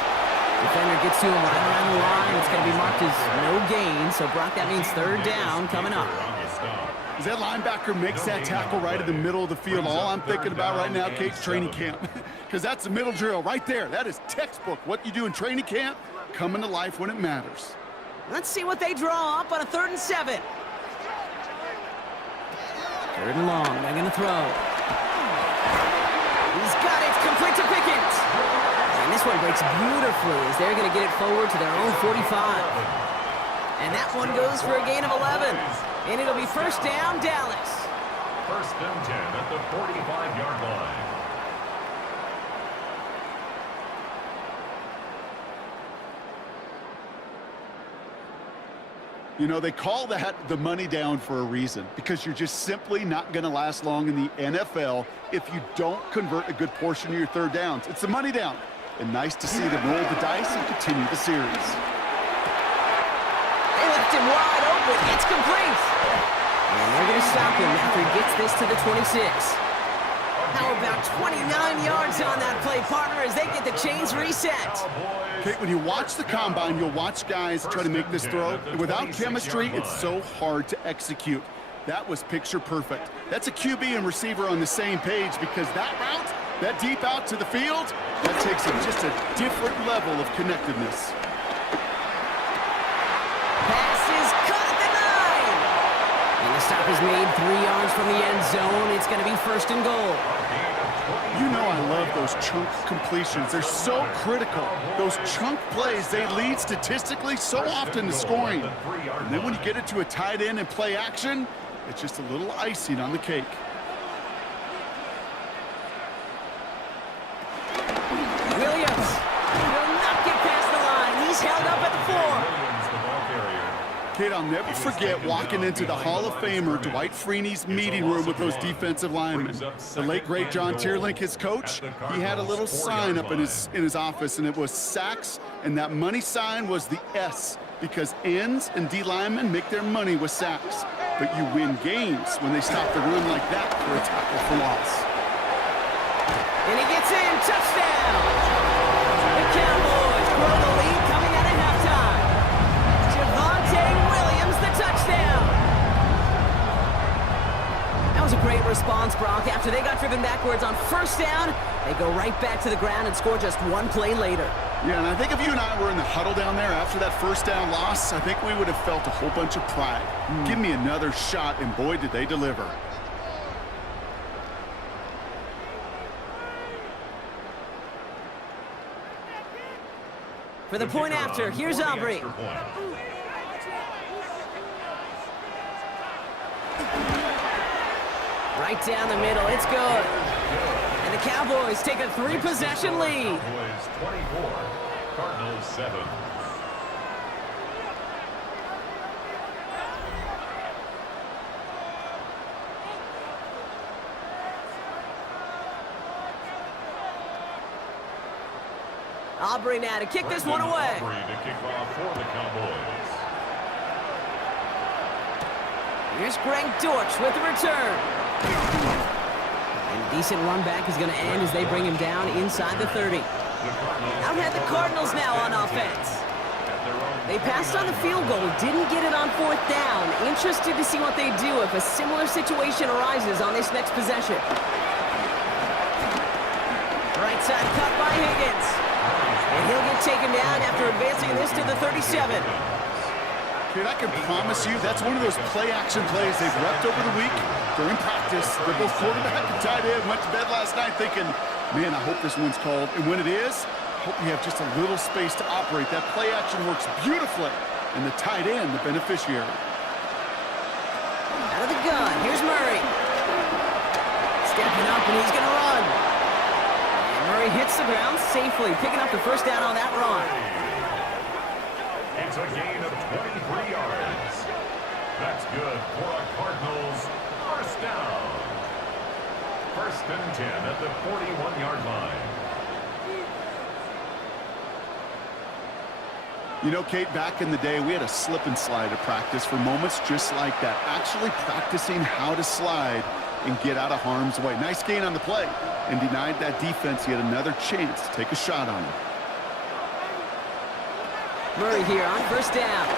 Defender gets to him right around the line. It's going to be marked as no gain. So, Brock, that means 3rd down coming up. As that linebacker makes that tackle right in the middle of the field, all I'm thinking about right now, Kate's training camp. Because that's the middle drill right there. That is textbook. What you do in training camp, coming to life when it matters. Let's see what they draw up on a 3rd and 7. 3rd and long. They're going to throw. He's got it. It's complete to Pickens. And this one breaks beautifully as they're going to get it forward to their own 45. And that one goes for a gain of 11. And it'll be first down, Dallas. First and 10 at the 45-yard line. You know, they call that the money down for a reason, because you're just simply not going to last long in the NFL if you don't convert a good portion of your third downs. It's the money down. And nice to see them roll the dice and continue the series. They left him wide open. It's complete. And they're going to stop him after he gets this to the 26. How about 29 yards on that play, partner, as they get the chains reset? Okay, when you watch the combine, you'll watch guys try to make this throw. And without chemistry, it's so hard to execute. That was picture perfect. That's a QB and receiver on the same page, because that route, that deep out to the field, that takes it just a different level of connectedness. Pass is cut at the 9. And the stop is made 3 yards from the end zone. It's going to be first and goal. You know I love those chunk completions. They're so critical. Those chunk plays, they lead statistically so often to scoring. And then when you get it to a tight end and play action, it's just a little icing on the cake. Williams will not get past the line. He's held up at the 4. Kate, I'll never forget walking into the Hall of Famer Dwight Freeney's meeting room with those defensive linemen. The late, great John Tierlink, his coach, he had a little sign up in his office, and it was sacks, and that money sign was the S, because ends and D linemen make their money with sacks. But you win games when they stop the run like that for a tackle for loss. And he gets in. Touchdown. The Cowboys grow the lead coming out of halftime. Williams, the touchdown. That was a great response, Brock. After they got driven backwards on first down, they go right back to the ground and score just one play later. Yeah, and I think if you and I were in the huddle down there after that first down loss, I think we would have felt a whole bunch of pride. Give me another shot, and boy, did they deliver. For the point after, here's Aubrey. Right down the middle, it's good. And the Cowboys take a 3-possession lead. Cowboys 24, Cardinals 7. Aubrey now to kick this one away. Aubrey to kick off for the Cowboys. Here's Greg Dortch with the return. And a decent run back is going to end as they bring him down inside the 30. Out had the Cardinals now on offense. They passed on the field goal, didn't get it on fourth down. Interested to see what they do if a similar situation arises on this next possession. Right side cut by Higgins. And he'll get taken down after advancing this to the 37. Dude, I can promise you that's one of those play-action plays they've repped over the week during practice. They're both quarterback and tight end. Went to bed last night thinking, man, I hope this one's called. And when it is, I hope we have just a little space to operate. That play-action works beautifully, and the tight end, the beneficiary. Out of the gun, here's Murray. Stepping up, and he's going to run. And Murray hits the ground safely, picking up the first down on that run. It's a gain of 23 yards. That's good for a Cardinals first down. First and 10 at the 41-yard line. You know, Kate, back in the day, we had a slip and slide at practice for moments just like that. Actually practicing how to slide and get out of harm's way. Nice gain on the play, and denied that defense yet another chance to take a shot on him. Murray here on first down.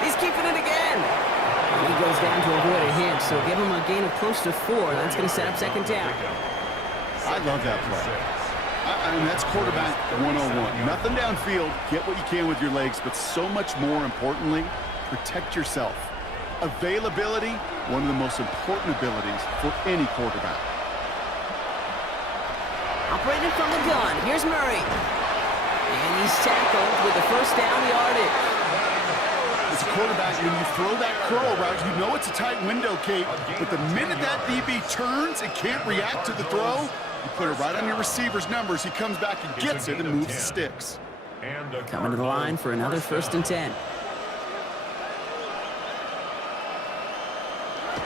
He's keeping it again. And he goes down to avoid a hit, so give him a gain of close to 4. That's going to set up second down. I love that play. I mean, that's quarterback 101. Nothing downfield, get what you can with your legs, but so much more importantly, protect yourself. Availability, one of the most important abilities for any quarterback. Operating from the gun, here's Murray. And he's tackled with the first down yardage. The as a quarterback, when you throw that curl route, you know it's a tight window, Kate. But the minute that DB turns and can't react to the throw, you put it right on your receiver's numbers. He comes back and gets it and moves the sticks. Coming to the line for another 1st and 10.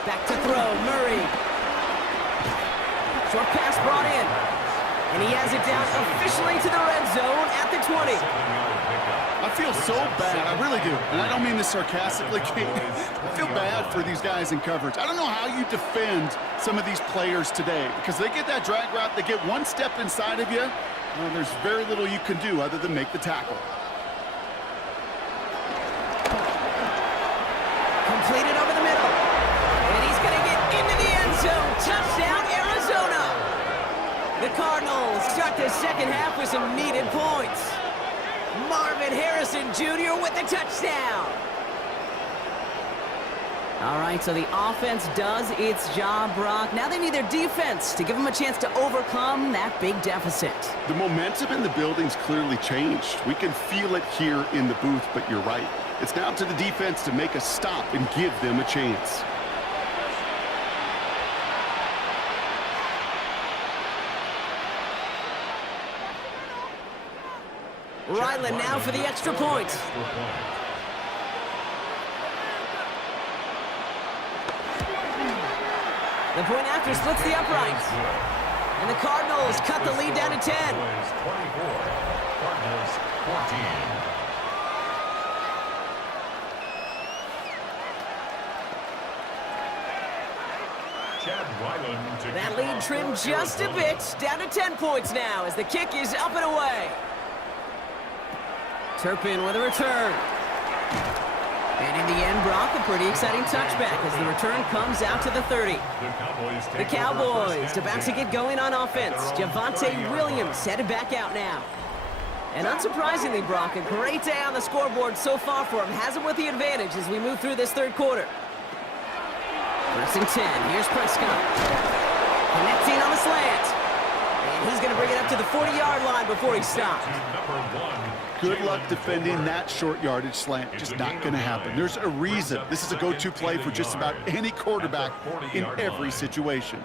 Back to throw, Murray. Short pass brought in. And he has it down officially to the red zone at the 20. I feel so bad, I really do. And I don't mean this sarcastically, Kate. I feel bad for these guys in coverage. I don't know how you defend some of these players today because they get that drag route, they get one step inside of you, well, there's very little you can do other than make the tackle. Completed over the middle. And he's going to get into the end zone. Touchdown, Arizona. The Cardinals start the second half with some needed points. Marvin Harrison Jr. with the touchdown. All right, so the offense does its job, Brock. Now they need their defense to give them a chance to overcome that big deficit. The momentum in the building's clearly changed. We can feel it here in the booth, but you're right. It's now to the defense to make a stop and give them a chance. Ryland now for the extra point. The point after splits the uprights. And the Cardinals cut the lead down to 10. Cardinals 14. That lead trimmed just a bit, down to 10 points now as the kick is up and away. Turpin with a return. And in the end, Brock, a pretty exciting touchback as the return comes out to the 30. The Cowboys about to get going on offense. Javonte Williams headed back out now. And unsurprisingly, Brock, a great day on the scoreboard so far for him. Has him with the advantage as we move through this third quarter. 1st and 10. Here's Prescott. Connecting on the slant. And he's going to bring it up to the 40-yard line before he stops. Good luck defending that short yardage slant. Just not going to happen. There's a reason. This is a go-to play for just about any quarterback in every situation.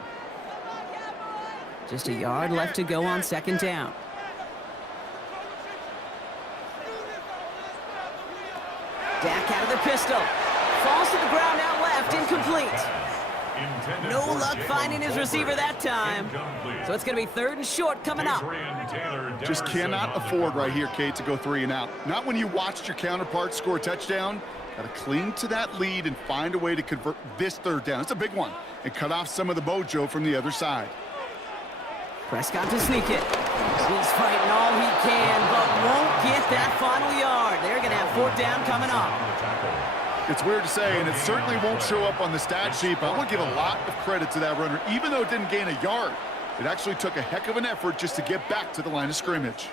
Just a yard left to go on 2nd down. Dak out of the pistol. Falls to the ground out left, incomplete. No luck finding his receiver that time. So it's going to be 3rd and short coming up. Just cannot afford right here, Kate, to go 3 and out. Not when you watched your counterpart score a touchdown. Got to cling to that lead and find a way to convert this 3rd down. It's a big one. And cut off some of the mojo from the other side. Prescott to sneak it. He's fighting all he can, but won't get that final yard. They're going to have 4th down coming up. It's weird to say, and it certainly won't show up on the stat sheet, but I want to give a lot of credit to that runner. Even though it didn't gain a yard, it actually took a heck of an effort just to get back to the line of scrimmage.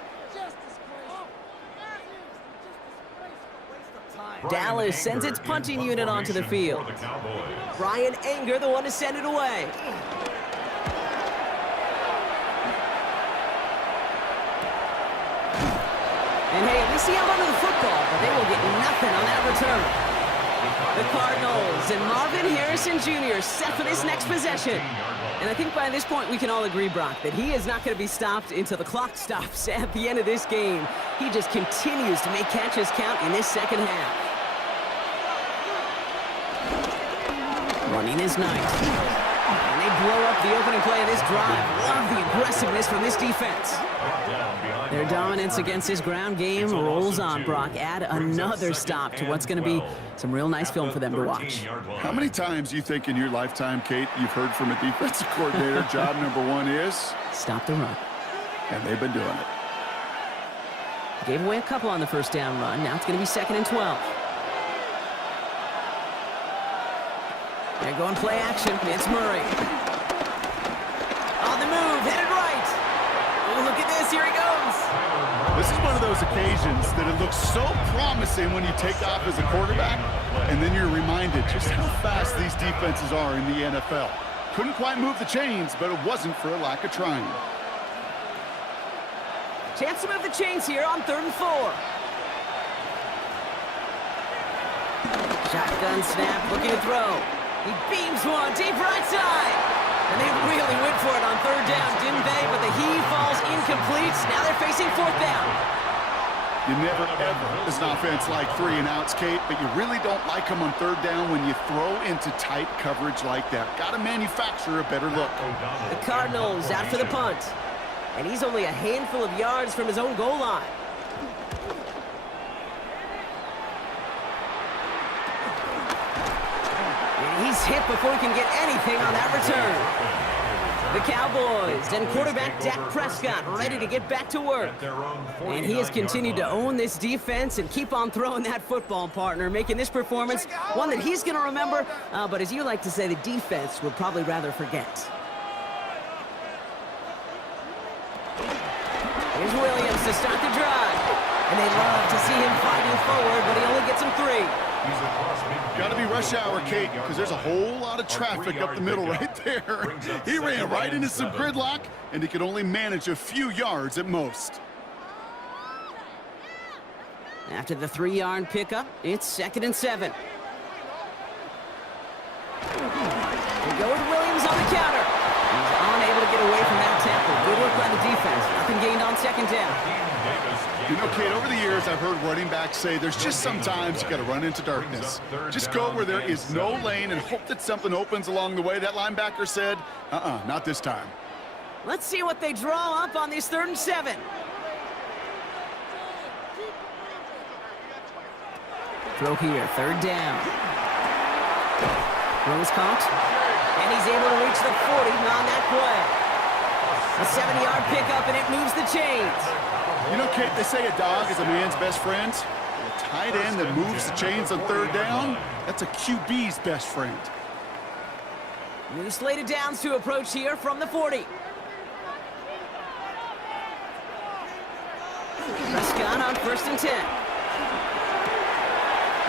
Dallas sends its punting unit onto the field. Brian Anger, the one to send it away. And hey, at least he held onto the football, but they will get nothing on that return. The Cardinals and Marvin Harrison Jr. set for this next possession. And I think by this point we can all agree, Brock, that he is not going to be stopped until the clock stops at the end of this game. He just continues to make catches count in this second half. Running is nice. And they blow up the opening play of this drive. Love the aggressiveness from this defense. Their dominance against this ground game rolls on, Brock. Add another stop to what's going to be some real nice film for them to watch. How many times do you think in your lifetime, Kate, you've heard from a defensive coordinator, job number 1 is? Stop the run. And they've been doing it. Gave away a couple on the 1st down run. Now it's going to be 2nd and 12. They're going play action. It's Murray. On the move, headed right. Oh, look at this. Here he goes. This is one of those occasions that it looks so promising when you take off as a quarterback, and then you're reminded just how fast these defenses are in the NFL. Couldn't quite move the chains, but it wasn't for a lack of trying. Chance to move the chains here on 3rd and 4. Shotgun snap, looking to throw. He beams one, deep right side. And they really went for it on third down, didn't they? But the heave falls incomplete. Now they're facing fourth down. You never, ever, as an offense, like 3 and outs, Kate, but you really don't like them on third down when you throw into tight coverage like that. Got to manufacture a better look. The Cardinals out for the punt. And he's only a handful of yards from his own goal line. And he's hit before he can get anything on that return. The Cowboys and quarterback Dak Prescott ready to get back to work. And he has continued to own this defense and keep on throwing that football, partner, making this performance one that he's going to remember, but as you like to say, the defense would probably rather forget. Here's Williams to start the drive. And they love to see him fighting forward, but he only gets him 3. Got to be rush hour, Kate, because there's a whole lot of traffic up the middle right there. He ran right into some gridlock, and he could only manage a few yards at most. After the 3-yard pickup, it's 2nd and 7. They go with Williams on the counter. He's unable to get away from that tackle. Good work by the defense. Nothing gained on 2nd down. You know, Kate, over the years, I've heard running backs say there's just sometimes you got to run into darkness. Just go where there is no lane and hope that something opens along the way. That linebacker said, not this time. Let's see what they draw up on this 3rd and 7. Throw here, 3rd down. Throw is caught, and he's able to reach the 40 on that play. A 70-yard pickup, and it moves the chains. You know, Kate, they say a dog is a man's best friend. A tight end that moves the chains on 3rd down, that's a QB's best friend. New slated downs to approach here from the 40. Prescott on 1st and 10.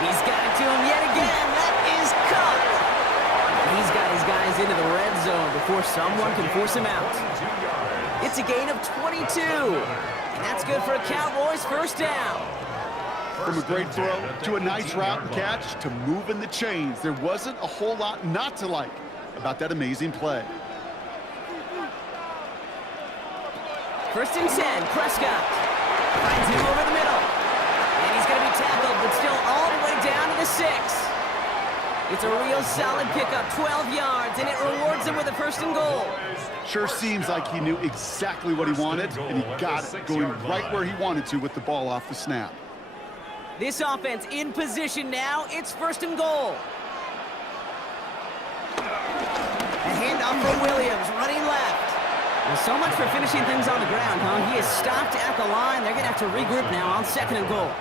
He's got it to him yet again. That is caught. He's got his guys into the red zone before someone can force him out. It's a gain of 22. And that's good for a Cowboys 1st down. From a great throw to a nice route and catch to moving the chains, there wasn't a whole lot not to like about that amazing play. 1st and 10, Prescott finds him over the middle. And he's going to be tackled, but still all the way down to the 6. It's a real solid pickup, 12 yards, and it rewards him with a 1st and goal. Sure seems like he knew exactly what he wanted, and he got it, going right where he wanted to with the ball off the snap. This offense in position now. It's 1st and goal. A handoff for Williams, running left. Well, so much for finishing things on the ground, huh? He is stopped at the line. They're going to have to regroup now on 2nd and goal.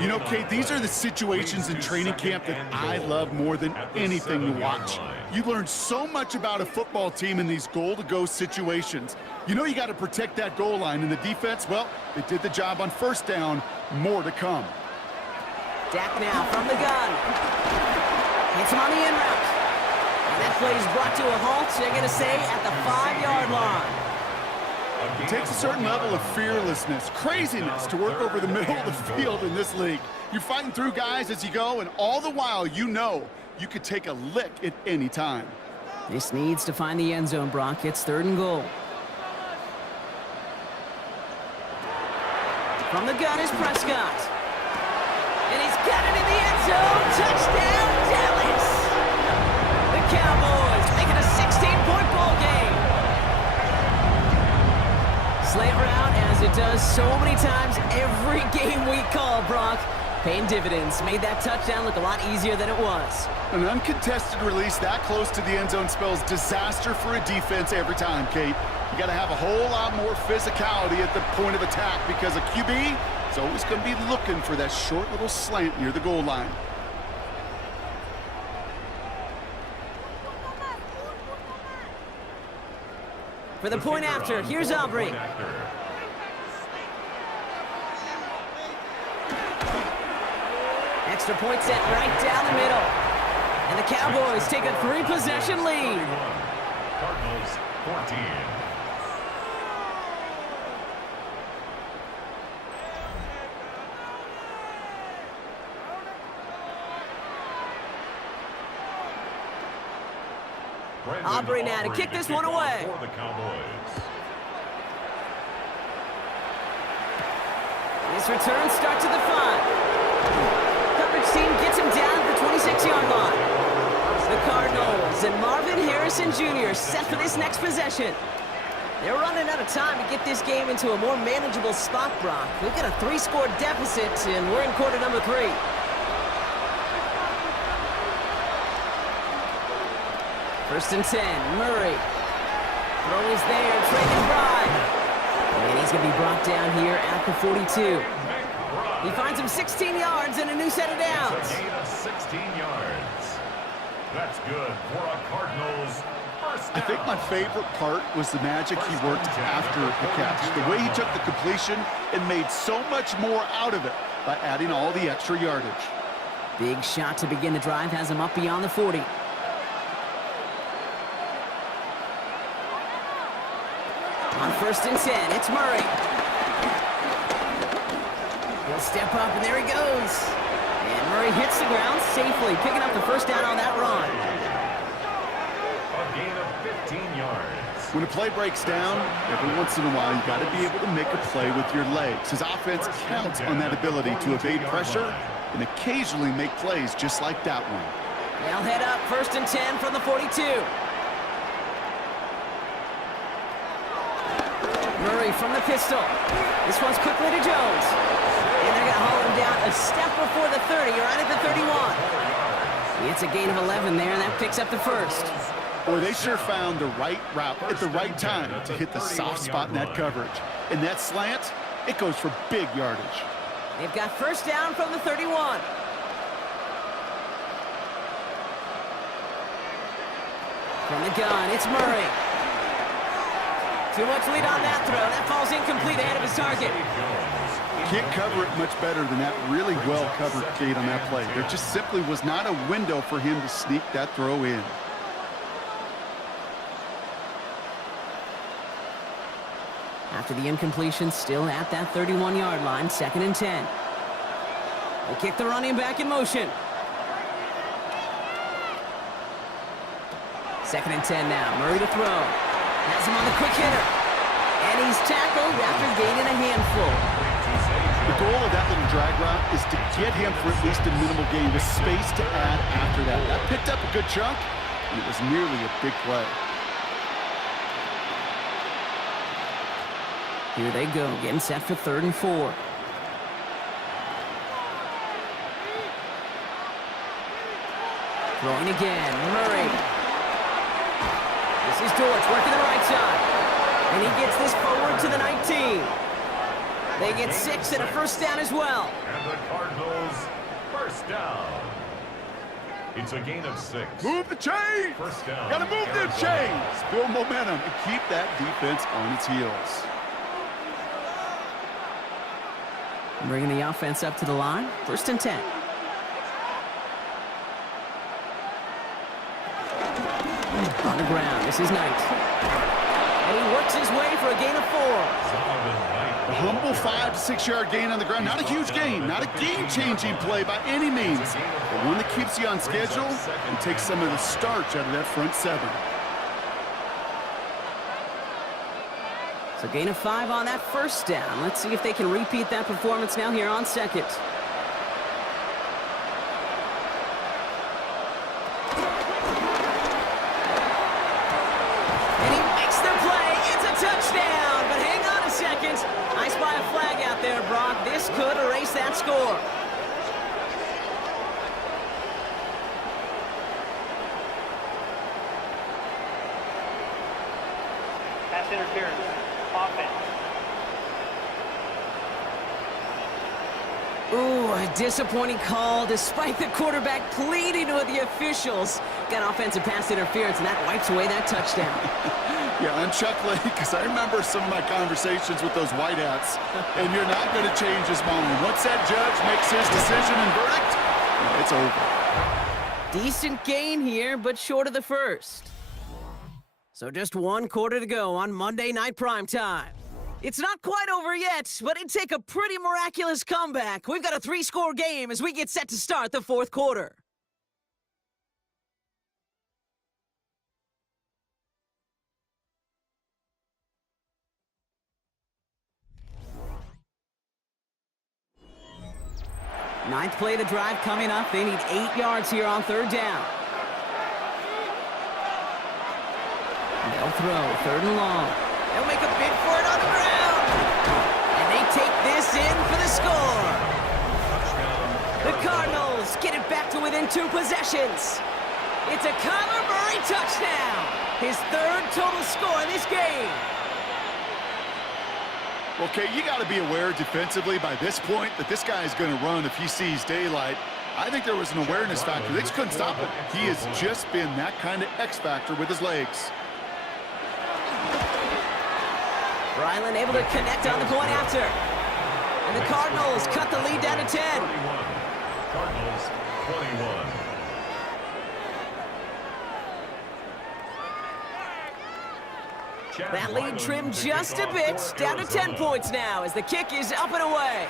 You know, Kate, these are the situations in training camp that I love more than anything to watch. You learn so much about a football team in these goal-to-go situations. You know you got to protect that goal line, and the defense, well, they did the job on 1st down. More to come. Dak now from the gun. Hits him on the in route. And that play is brought to a halt, they're going to say, at the 5-yard line. It takes a certain level of fearlessness, craziness to work over the middle of the field in this league. You're fighting through guys as you go, and all the while you know you could take a lick at any time. This needs to find the end zone, Brock. It's 3rd and goal. From the gun is Prescott. And he's got it in the end zone. Touchdown, Dallas! The Cowboys making a 16-point ball game. Slant route, as it does so many times every game we call, Brock. Paying dividends. Made that touchdown look a lot easier than it was. An uncontested release that close to the end zone spells disaster for a defense every time, Kate. You got to have a whole lot more physicality at the point of attack because a QB is always going to be looking for that short little slant near the goal line. For the point after, here's Aubrey. Extra point set right down the middle. And the Cowboys take a 3-possession lead. Cardinals 14. Aubrey now to kick this one away. For the Cowboys. This return starts at the 5. Coverage team gets him down at the 26-yard line. The Cardinals and Marvin Harrison Jr. set for this next possession. They're running out of time to get this game into a more manageable spot, Brock. We've got a 3-score deficit, and we're in quarter number 3. First and 10, Murray. Throw is there, trading drive. And he's going to be brought down here at the 42. He finds him 16 yards and a new set of downs. It's a gain of 16 yards. That's good for a Cardinals first down. I think my favorite part was the magic he worked after the catch. The way he took the completion and made so much more out of it by adding all the extra yardage. Big shot to begin the drive has him up beyond the 40. On first and 10, it's Murray. He'll step up, and there he goes. And Murray hits the ground safely, picking up the first down on that run. A gain of 15 yards. When a play breaks down, every once in a while, you got to be able to make a play with your legs. His offense counts on that ability to evade pressure and occasionally make plays just like that one. They'll head up first and 10 from the 42. Murray from the pistol. This one's quickly to Jones. And they're going to haul him down a step before the 30, right at the 31. It's a gain of 11 there, and that picks up the first. Boy, they sure found the right route at the right time to hit the soft spot in that coverage. And that slant, it goes for big yardage. They've got first down from the 31. From the gun, it's Murray. Too much lead on that throw. That falls incomplete ahead of his target. Can't cover it much better than that really well-covered gate on that play. There just simply was not a window for him to sneak that throw in. After the incompletion, still at that 31-yard line, second and 10. They kick the running back in motion. Second and 10 now. Murray to throw. Has him on the quick hitter. And he's tackled after gaining a handful. The goal of that little drag route is to get him for at least a minimal gain with space to add after that. That picked up a good chunk, and it was nearly a big play. Here they go, getting set for third and 4. Throwing again, Murray. This is Dortch working the right side. And he gets this forward to the 19. They get 6 and a first down as well. And the Cardinals first down. It's a gain of 6. Move the chains! First down. Gotta move them chains! Build momentum and keep that defense on its heels. Bringing the offense up to the line. First and 10. On the ground, this is Knight. And he works his way for a gain of 4. A humble 5 to 6 yard gain on the ground. Not a huge gain, not a game-changing play by any means, but one that keeps you on schedule and takes some of the starch out of that front 7. So gain of 5 on that first down. Let's see if they can repeat that performance now here on second. And he makes the play. It's a touchdown. But hang on a second. I spy a flag out there, Brock. This could erase that score. Pass interference. Offense. Ooh, a disappointing call despite the quarterback pleading with the officials. Got offensive pass interference, and that wipes away that touchdown. Yeah, I'm chuckling because I remember some of my conversations with those whiteouts, and you're not going to change his mind. Once that judge makes his decision and verdict, it's over. Decent gain here, but short of the first. So just 1 quarter to go on Monday Night Primetime. It's not quite over yet, but it'd take a pretty miraculous comeback. We've got a 3-score game as we get set to start the 4th quarter. Ninth play of the drive coming up. They need 8 yards here on 3rd down. They'll throw 3rd and long. They'll make a bid for it on the ground. And they take this in for the score. The Cardinals get it back to within 2 possessions. It's a Kyler Murray touchdown. His 3rd total score in this game. Okay, you got to be aware defensively by this point that this guy is going to run if he sees daylight. I think there was an awareness factor. They just couldn't stop it. He has just been that kind of X factor with his legs. Ryland able to connect on the point after. And the Cardinals cut the lead down to 10. Cardinals 21. That lead trimmed just a bit, down to 10 points now as the kick is up and away.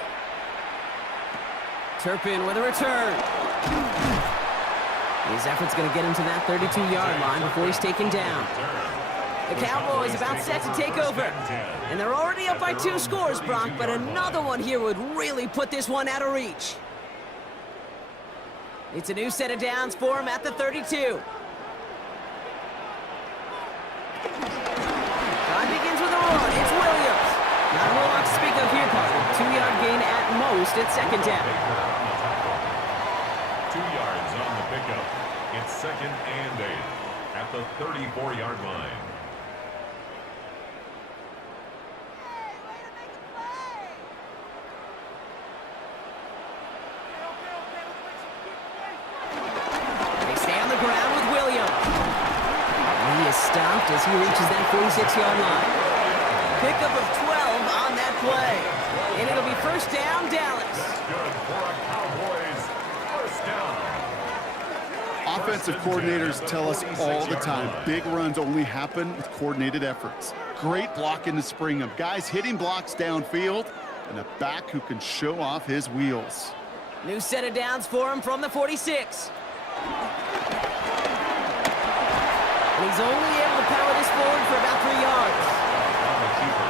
Turpin with a return. His effort's going to get him to that 32-yard line before he's taken down. The Cowboys about set to take over. And they're already up by 2 scores, Brock, but another one here would really put this one out of reach. It's a new set of downs for him at the 32. Drive begins with a run. It's Williams. Not a whole lot to speak of here, partner. 2-yard gain at most at 2nd down. 2 yards on the pickup. It's 2nd and 8 at the 34-yard line. They stay on the ground with Williams. And he is stopped as he reaches that 46-yard line. Pickup of 12 on that play. And it'll be 1st down, Dallas. Good for a Cowboys 1st down. Offensive coordinators tell us all the time, big runs only happen with coordinated efforts. Great block in the spring of guys hitting blocks downfield and a back who can show off his wheels. New set of downs for him from the 46. And he's only able to power this forward for about 3 yards.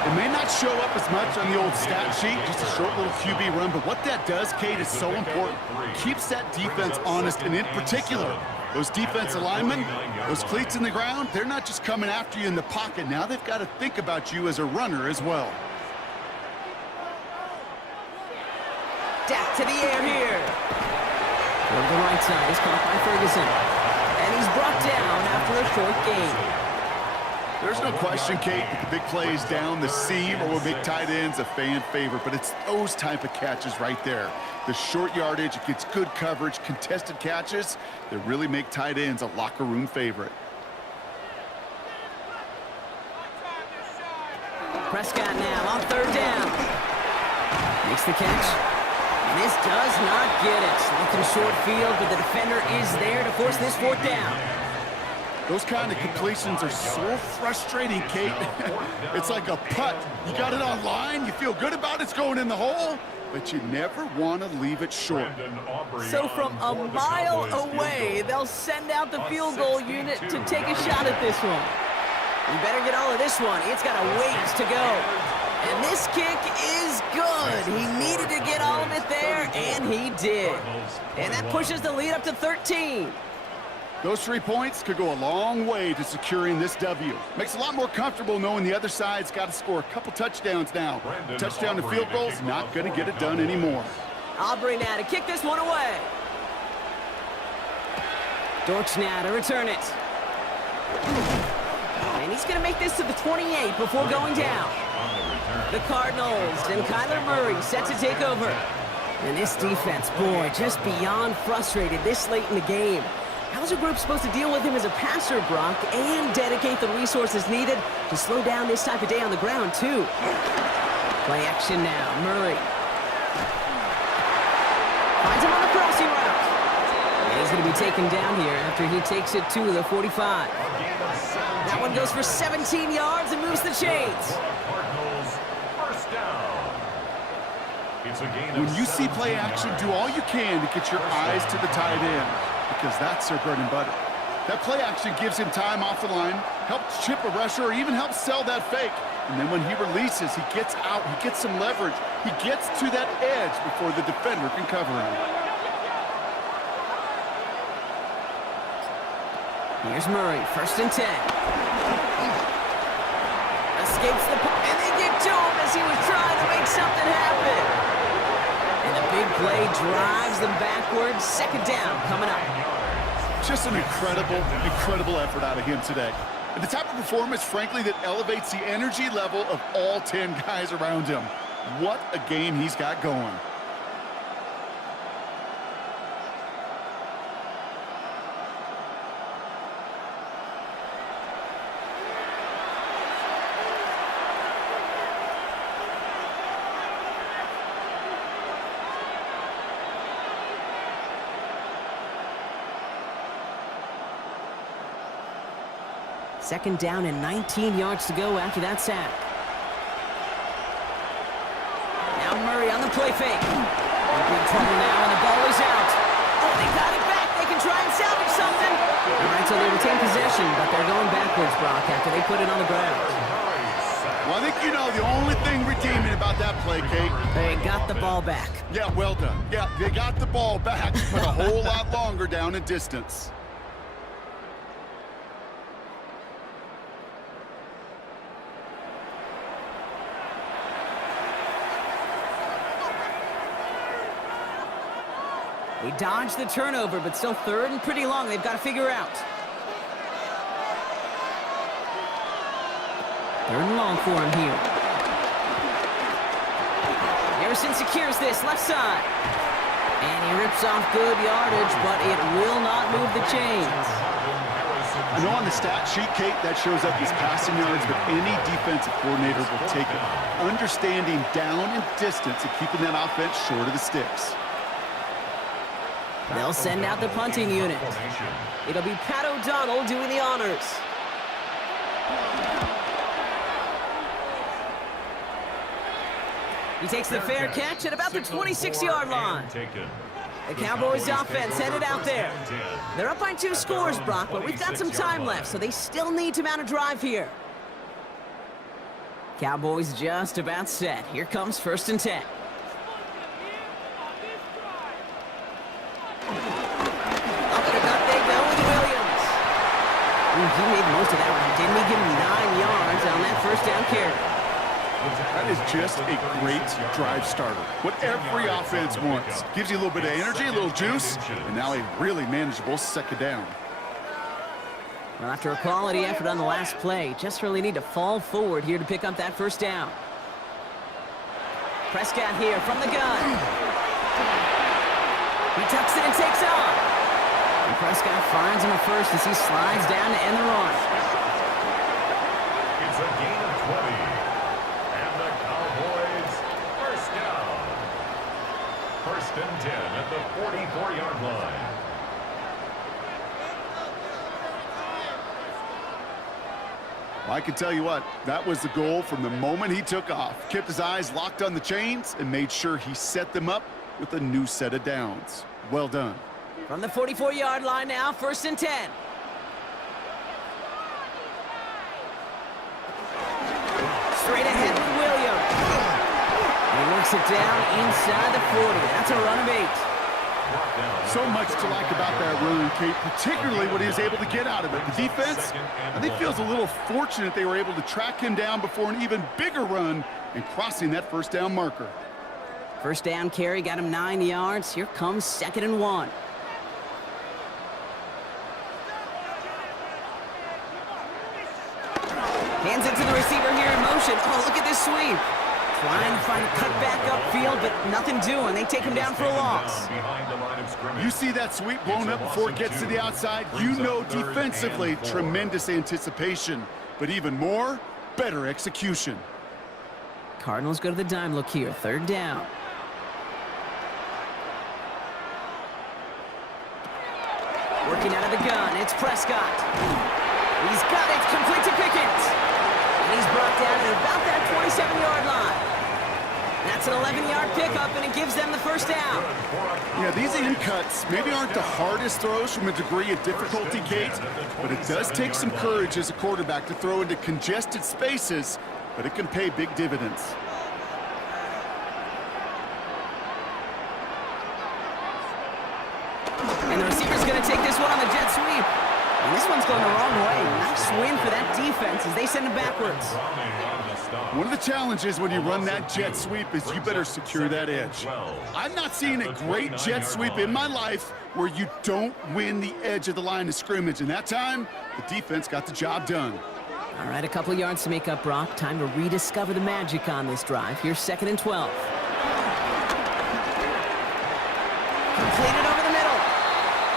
It may not show up as much on the old stat sheet, just a short little QB run, but what that does, Kate, is so important. Keeps that defense honest, and in particular, those defensive linemen, those cleats in the ground, they're not just coming after you in the pocket. Now they've got to think about you as a runner as well. Dak to the air here. Over the right side is caught by Ferguson. And he's brought down after a short gain. There's no question, Kate, that the big plays down the seam or with big tight ends a fan favorite, but it's those type of catches right there. The short yardage, it gets good coverage, contested catches that really make tight ends a locker room favorite. Prescott now on 3rd down. Makes the catch. And this does not get it. Looking short field, but the defender is there to force this 4th down. Those kind of completions are so frustrating, Kate. It's like a putt. You got it on line, you feel good about it's going in the hole, but you never want to leave it short. So from a mile away, they'll send out the field goal unit to take a shot at this one. You better get all of this one. It's got a ways to go. And this kick is good. He needed to get all of it there, and he did. And that pushes the lead up to 13. Those 3 points could go a long way to securing this W. Makes it a lot more comfortable knowing the other side's got to score a couple touchdowns now. Touchdown to field goal's not going to get it done anymore. Aubrey now to kick this one away. Dortch now to return it. And he's going to make this to the 28 before going down. The Cardinals and Kyler Murray set to take over. And this defense, boy, just beyond frustrated this late in the game. How's a group supposed to deal with him as a passer, Brock, and dedicate the resources needed to slow down this type of day on the ground, too? Play action now. Murray finds him on the crossing route. And he's going to be taken down here after he takes it to the 45. That one goes for 17 yards and moves the chains. When you see play action, do all you can to get your eyes to the tight end, because that's their bread and butter. That play action gives him time off the line, helps chip a rusher, or even helps sell that fake. And then when he releases, he gets out, he gets some leverage. He gets to that edge before the defender can cover him. Here's Murray, 1st and 10. Escapes the and they get to him as he was trying to make something happen. And a big play drives them backwards. 2nd down coming up. Just an incredible effort out of him today. And the type of performance, frankly, that elevates the energy level of all 10 guys around him. What a game he's got going. Second down and 19 yards to go after that sack. Now Murray on the play fake. In big trouble now, and the ball is out. Oh, they got it back. They can try and salvage something. All right, so they retain possession, but they're going backwards, Brock, after they put it on the ground. Well, I think you know the only thing redeeming about that play, Kate. They got the ball back. Yeah, well done. Yeah, they got the ball back, but a whole lot longer down in distance. They dodged the turnover, but still 3rd and pretty long. They've got to figure out. 3rd and long for him here. Harrison secures this, left side. And he rips off good yardage, but it will not move the chains. I know on the stat sheet, Kate, that shows up as passing yards, but any defensive coordinator will take it. Understanding down and distance and keeping that offense short of the sticks. They'll send out the punting unit. It'll be Pat O'Donnell doing the honors. He takes the fair catch at about the 26-yard line. The Cowboys offense headed out there. They're up by 2 scores, Brock, but we've got some time left, so they still need to mount a drive here. Cowboys just about set. Here comes 1st and 10. He made most of that one, didn't he? Give him 9 yards on that 1st down carry. That is just a great drive starter. What every offense wants. Gives you a little bit of energy, a little juice, and now a really manageable 2nd down. Well, after a quality effort on the last play, just really need to fall forward here to pick up that 1st down. Prescott here from the gun. He tucks it and takes off. And Prescott finds him at 1st as he slides down to end the run. It's a gain of 20. And the Cowboys, 1st down. 1st and 10 at the 44-yard line. Well, I can tell you what, that was the goal from the moment he took off. Kept his eyes locked on the chains and made sure he set them up with a new set of downs. Well done. From the 44-yard line now, 1st and 10. Straight ahead with Williams. And he works it down inside the 40. That's a run of 8. So much to like about that run, Kate, particularly what he was able to get out of it. The defense, I think, feels a little fortunate they were able to track him down before an even bigger run and crossing that 1st down marker. 1st down carry got him 9 yards. Here comes 2nd and 1. Hands it to the receiver here in motion. Oh, look at this sweep. Trying to find a cut back upfield, but nothing doing. They take him down for a loss. You see that sweep blown up before it gets to the outside, you know defensively, tremendous anticipation. But even more, better execution. Cardinals go to the dime look here. 3rd down. Working out of the gun, it's Prescott. He's got it, complete to Pickens. And he's brought down at about that 27-yard line. That's an 11-yard pickup, and it gives them the 1st down. Yeah, these in cuts maybe aren't the hardest throws from a degree of difficulty, Kate, but it does take some courage as a quarterback to throw into congested spaces, but it can pay big dividends. And the receiver's going to take this one on the jet sweep. And This one's going the wrong way. Nice win for that defense as they send him backwards. One of the challenges when you run that jet sweep is you better secure that edge. I've not seen a great jet sweep in my life where you don't win the edge of the line of scrimmage. And that time, the defense got the job done. All right, a couple yards to make up, Brock. Time to rediscover the magic on this drive. Here's 2nd and 12. Completed over the middle.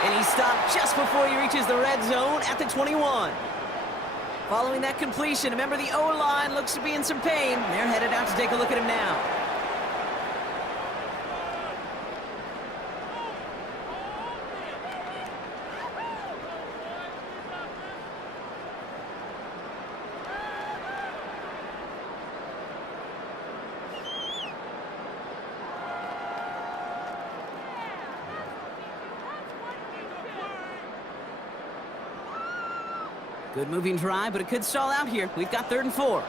And he stopped just before he reaches the red zone at the 21. Following that completion, remember the O-line looks to be in some pain. They're headed out to take a look at him now. Good moving drive, but it could stall out here. We've got 3rd and 4.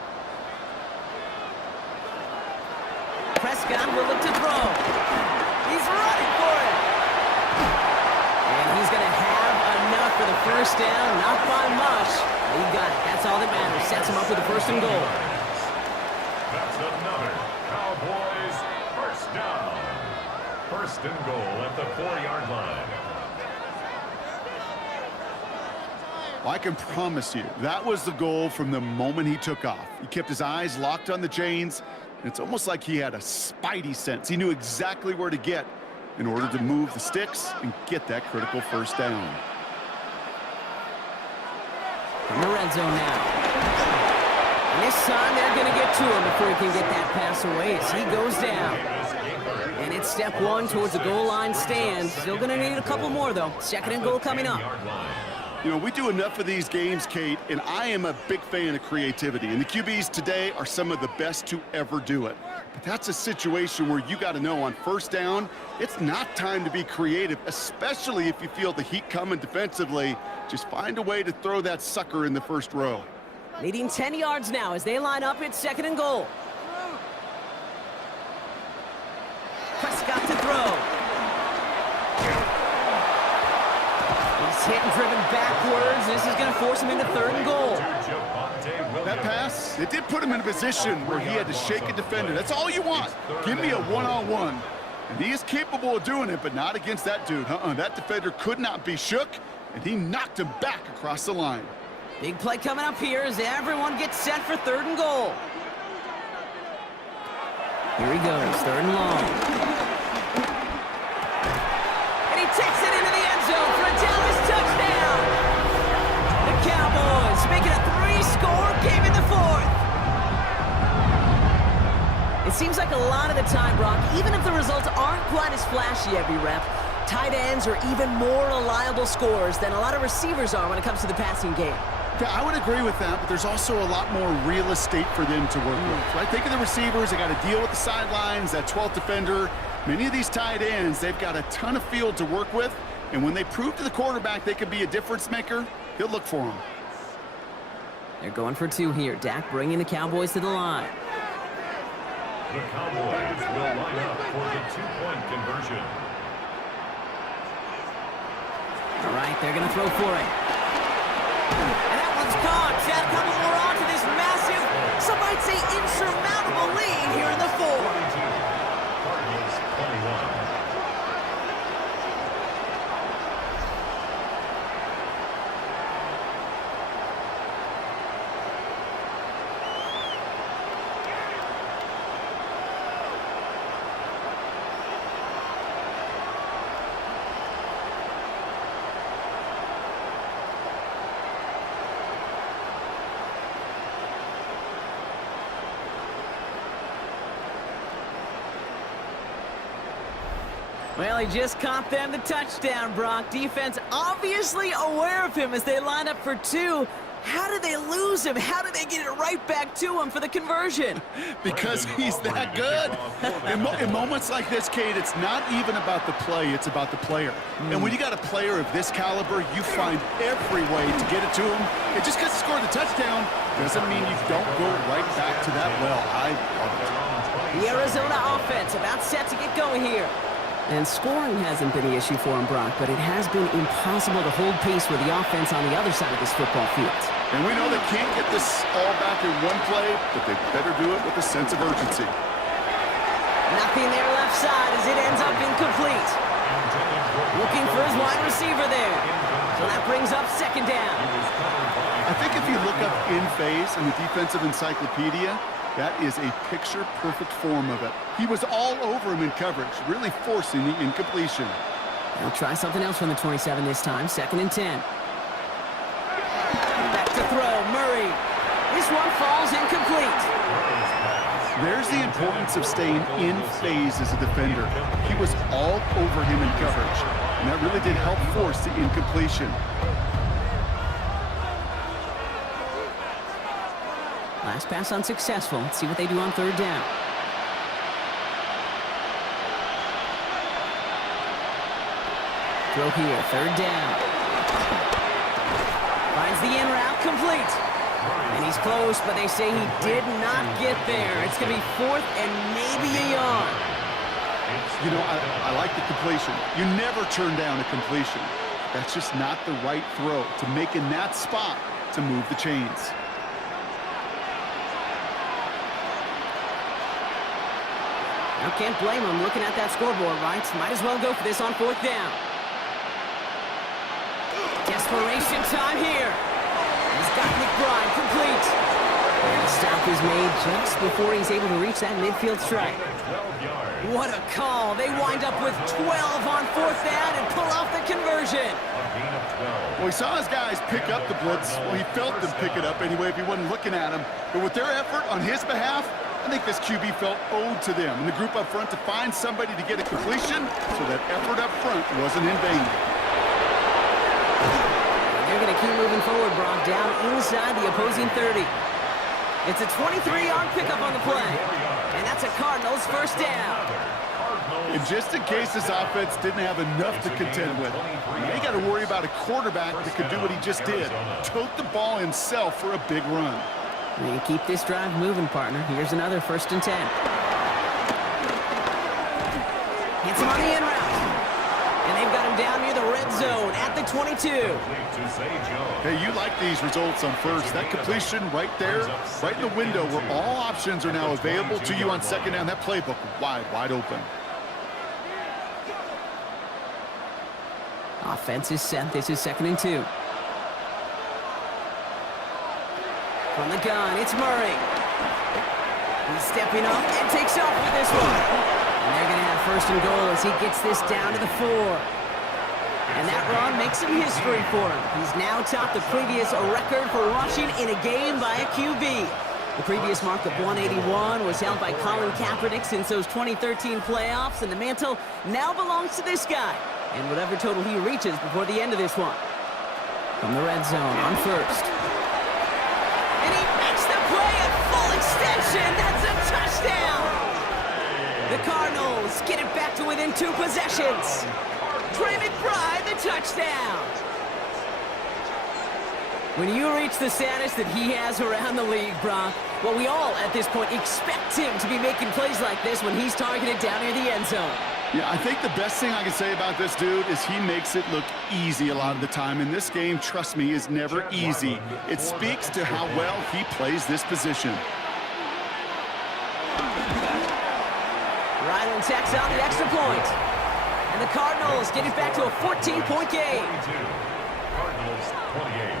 Prescott will look to throw. He's running for it. And he's going to have enough for the first down. Not by much. He got it. That's all that matters. Sets him up with the 1st and goal. That's another Cowboys first down. 1st and goal at the 4-yard line. Well, I can promise you, that was the goal from the moment he took off. He kept his eyes locked on the chains, and it's almost like he had a spidey sense. He knew exactly where to get in order to move the sticks and get that critical 1st down. In the red zone now. And this time, they're going to get to him before he can get that pass away as he goes down. And it's step 1 towards the goal line stand. Still going to need a couple more, though. 2nd and goal coming up. You know, we do enough of these games, Kate, and I am a big fan of creativity. And the QBs today are some of the best to ever do it. But that's a situation where you got to know on 1st down, it's not time to be creative, especially if you feel the heat coming defensively. Just find a way to throw that sucker in the 1st row. Leading 10 yards now as they line up. It's 2nd and goal. Prescott to throw. He's hit and driven backwards. This is going to force him into 3rd and goal. That pass, it did put him in a position where he had to shake a defender. That's all you want. Give me a one-on-one. And he is capable of doing it, but not against that dude. That defender could not be shook, and he knocked him back across the line. Big play coming up here as everyone gets set for 3rd and goal. Here he goes, 3rd and long. And he takes it into the end zone for a Dallas touchdown. The Cowboys make it a 3-score game in the 4th. It seems like a lot of the time, Brock, even if the results aren't quite as flashy every rep, tight ends are even more reliable scorers than a lot of receivers are when it comes to the passing game. Yeah, I would agree with that, but there's also a lot more real estate for them to work with. Right? Think of the receivers. They got to deal with the sidelines, that 12th defender. Many of these tight ends, they've got a ton of field to work with, and when they prove to the quarterback they can be a difference maker, he'll look for them. They're going for 2 here. Dak bringing the Cowboys to the line. The Cowboys will line up for the 2-point conversion. All right, they're going to throw for it. And that one's gone. Add a couple more on to this massive, some might say insurmountable lead here in the 4th. Cardinals 21. Well, he just caught them the touchdown, Brock. Defense obviously aware of him as they line up for 2. How did they lose him? How did they get it right back to him for the conversion? Because he's that good. In moments like this, Kate, it's not even about the play, it's about the player. And when you got a player of this caliber, you find every way to get it to him. And just because he scored the touchdown doesn't mean you don't go right back to that well. I love it. The Arizona offense about set to get going here. And scoring hasn't been the issue for him, Brock, but it has been impossible to hold pace with the offense on the other side of this football field. And we know they can't get this all back in one play, but they better do it with a sense of urgency. Nothing there left side as it ends up incomplete. Looking for his wide receiver there. So that brings up second down. I think if you look up in phase in the defensive encyclopedia, that is a picture-perfect form of it. He was all over him in coverage, really forcing the incompletion. They'll try something else from the 27 this time, 2nd and 10. Back to throw, Murray. This one falls incomplete. There's the importance of staying in phase as a defender. He was all over him in coverage, and that really did help force the incompletion. Last pass unsuccessful. Let's see what they do on 3rd down. Throw here, 3rd down. Finds the in route, complete. And he's close, but they say he did not get there. It's going to be 4th and maybe a yard. You know, I like the completion. You never turn down a completion. That's just not the right throw to make in that spot to move the chains. Now can't blame him looking at that scoreboard, right? Might as well go for this on 4th down. Desperation time here. He's got McBride complete. And the stop is made just before he's able to reach that midfield strike. What a call. They wind up with 12 on 4th down and pull off the conversion. Well, he saw his guys pick up the blitz. Well, he felt them pick it up anyway if he wasn't looking at him. But with their effort on his behalf, I think this QB felt owed to them and the group up front to find somebody to get a completion, so that effort up front wasn't in vain. They're going to keep moving forward, Brock, down inside the opposing 30. It's a 23-yard pickup on the play, and that's a Cardinals 1st down. And just in case this offense didn't have enough to contend with, they got to worry about a quarterback that could do what he just did, tote the ball himself for a big run. You keep this drive moving, partner. Here's another 1st and 10. Hits him on the in route. And they've got him down near the red zone at the 22. Hey, you like these results on 1st. That completion right there, right in the window where all options are now available to you on 2nd down. That playbook wide open. Offense is set. This is 2nd and 2. From the gun, it's Murray. He's stepping up and takes off with this one. And they're going to have 1st and goal as he gets this down to the 4. And that run makes some history for him. He's now topped the previous record for rushing in a game by a QB. The previous mark of 181 was held by Colin Kaepernick since those 2013 playoffs, and the mantle now belongs to this guy. And whatever total he reaches before the end of this one. From the red zone on 1st. And he makes the play at full extension. That's a touchdown. The Cardinals get it back to within 2 possessions. Trey McBride, the touchdown. When you reach the status that he has around the league, Brock, well, we all at this point expect him to be making plays like this when he's targeted down near the end zone. Yeah, I think the best thing I can say about this dude is he makes it look easy a lot of the time. And this game, trust me, is never easy. It speaks to how well he plays this position. Ryland tacks on the extra point. And the Cardinals get it back to a 14-point game. Cardinals 28.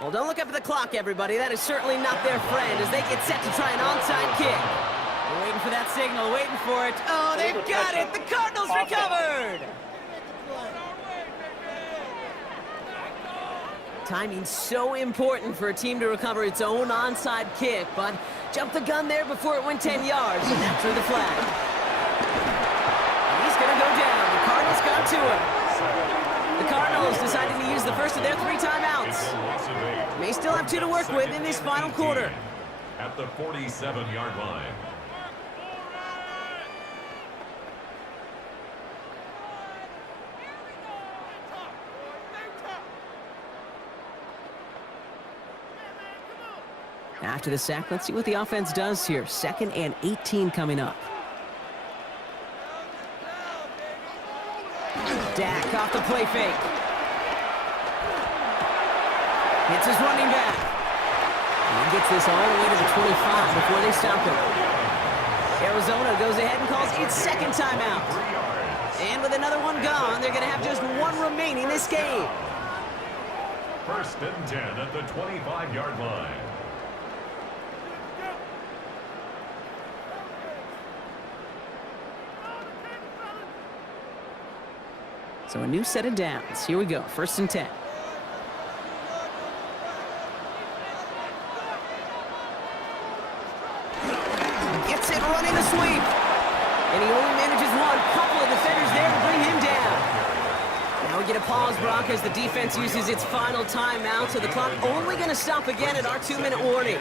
Well, don't look up at the clock, everybody. That is certainly not their friend as they get set to try an onside kick. We're waiting for that signal, waiting for it. Oh, they've got it! The Cardinals recovered! Timing's so important for a team to recover its own onside kick, but jumped the gun there before it went 10 yards, and that threw the flag. He's going to go down. The Cardinals got to him. The Cardinals deciding to use the first of their 3 timeouts. May still have 2 to work with in this final quarter. At the 47-yard line. After the sack, let's see what the offense does here. 2nd and 18 coming up. Dak off the play fake. Hits his running back. And gets this all the way to the 25 before they stop him. Arizona goes ahead and calls its 2nd timeout. And with another one gone, they're going to have just one remaining this game. 1st and 10 at the 25-yard line. So a new set of downs. Here we go. 1st and 10. Gets it running the sweep. And he only manages one. Couple of defenders there to bring him down. Now we get a pause, Brock, as the defense uses its final timeout. So the clock only going to stop again at our 2-minute warning.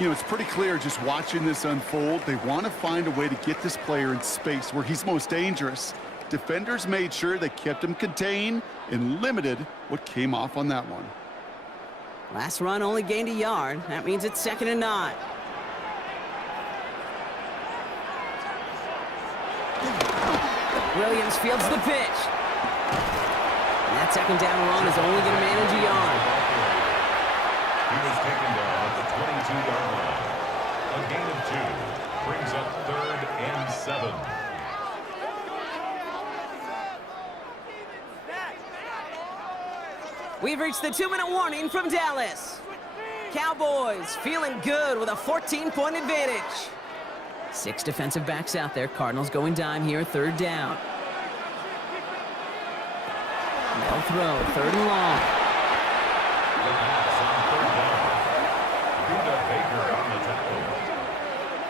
You know, it's pretty clear just watching this unfold. They want to find a way to get this player in space where he's most dangerous. Defenders made sure they kept him contained and limited what came off on that one. Last run only gained a yard. That means it's 2nd and 9. Williams fields the pitch. And that 2nd down run is only going to manage a yard. He was taken down at the 22-yard line. A gain of 2 brings up 3rd and 7. We've reached the 2-minute warning from Dallas. Cowboys feeling good with a 14-point advantage. 6 defensive backs out there. Cardinals going dime here, 3rd down. They'll throw, 3rd and long. The pass on 3rd down. Buda Baker on the tackle.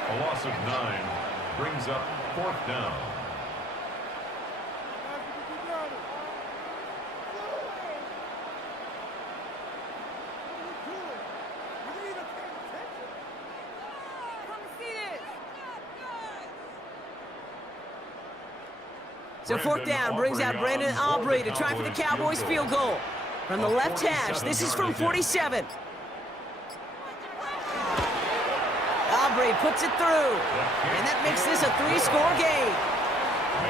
A loss of 9 brings up 4th down. So 4th down brings out Brandon Aubrey to try for the Cowboys field goal. From the left hash, this is from 47. Aubrey puts it through. And that makes this a 3-score game.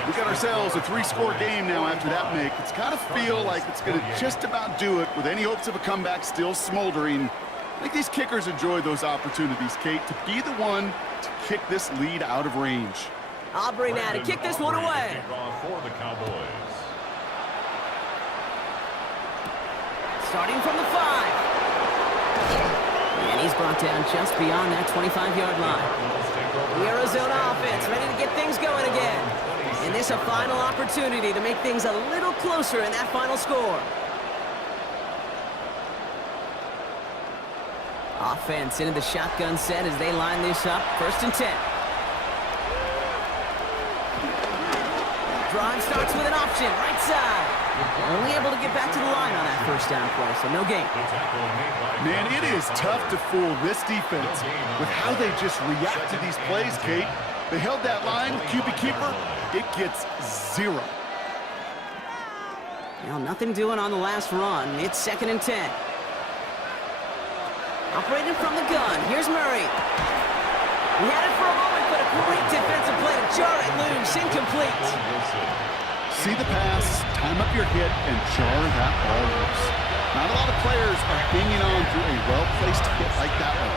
We got ourselves a 3-score game now after that make. It's got to feel like it's going to just about do it with any hopes of a comeback still smoldering. I think these kickers enjoy those opportunities, Kate, to be the one to kick this lead out of range. Aubrey now to kick this one away. For the Cowboys. Starting from the 5. And he's brought down just beyond that 25-yard line. The Arizona offense ready to get things going again. And this a final opportunity to make things a little closer in that final score. Offense into the shotgun set as they line this up. 1st and 10. Drive starts with an option, right side. Only able to get back to the line on that 1st down play, so no gain. Man, it is tough to fool this defense with how they just react to these plays, Kate. They held that line, QB keeper, it gets 0. Well, nothing doing on the last run. It's 2nd and 10. Operating from the gun, here's Murray. He had it for a moment, but a great defensive play to jar it loose, incomplete. See the pass, time up your hit, and jar that ball loose. Not a lot of players are hanging on to a well-placed hit like that one.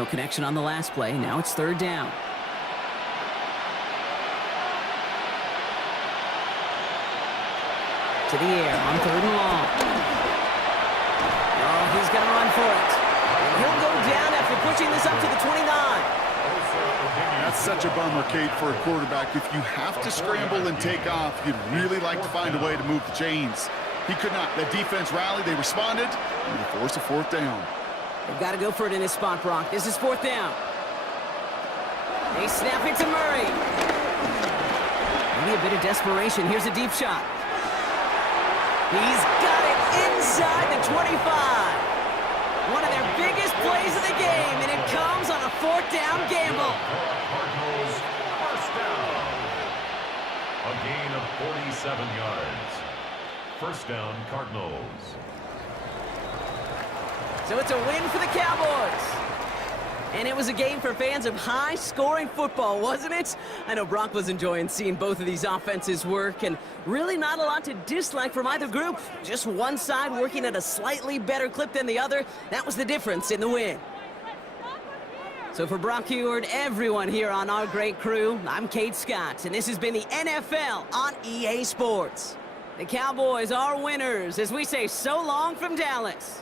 No connection on the last play. Now it's 3rd down. To the air on 3rd and long. Oh, he's going to run for it. And he'll go down after pushing this up to the 29. That's such a bummer, Kate, for a quarterback. If you have to scramble and take off, you'd really like to find a way to move the chains. He could not. The defense rallied, they responded, and they forced a 4th down. They've got to go for it in this spot, Brock. This is 4th down. They snap it to Murray. Maybe a bit of desperation. Here's a deep shot. He's got it inside the 25. One of their biggest plays of the game, and it comes on a 4th down gamble. Cardinals, 1st down. A gain of 47 yards. 1st down, Cardinals. So it's a win for the Cowboys. And it was a game for fans of high-scoring football, wasn't it? I know Brock was enjoying seeing both of these offenses work, and really not a lot to dislike from either group. Just one side working at a slightly better clip than the other. That was the difference in the win. So for Brock Heward, everyone here on our great crew, I'm Kate Scott, and this has been the NFL on EA Sports. The Cowboys are winners as we say so long from Dallas.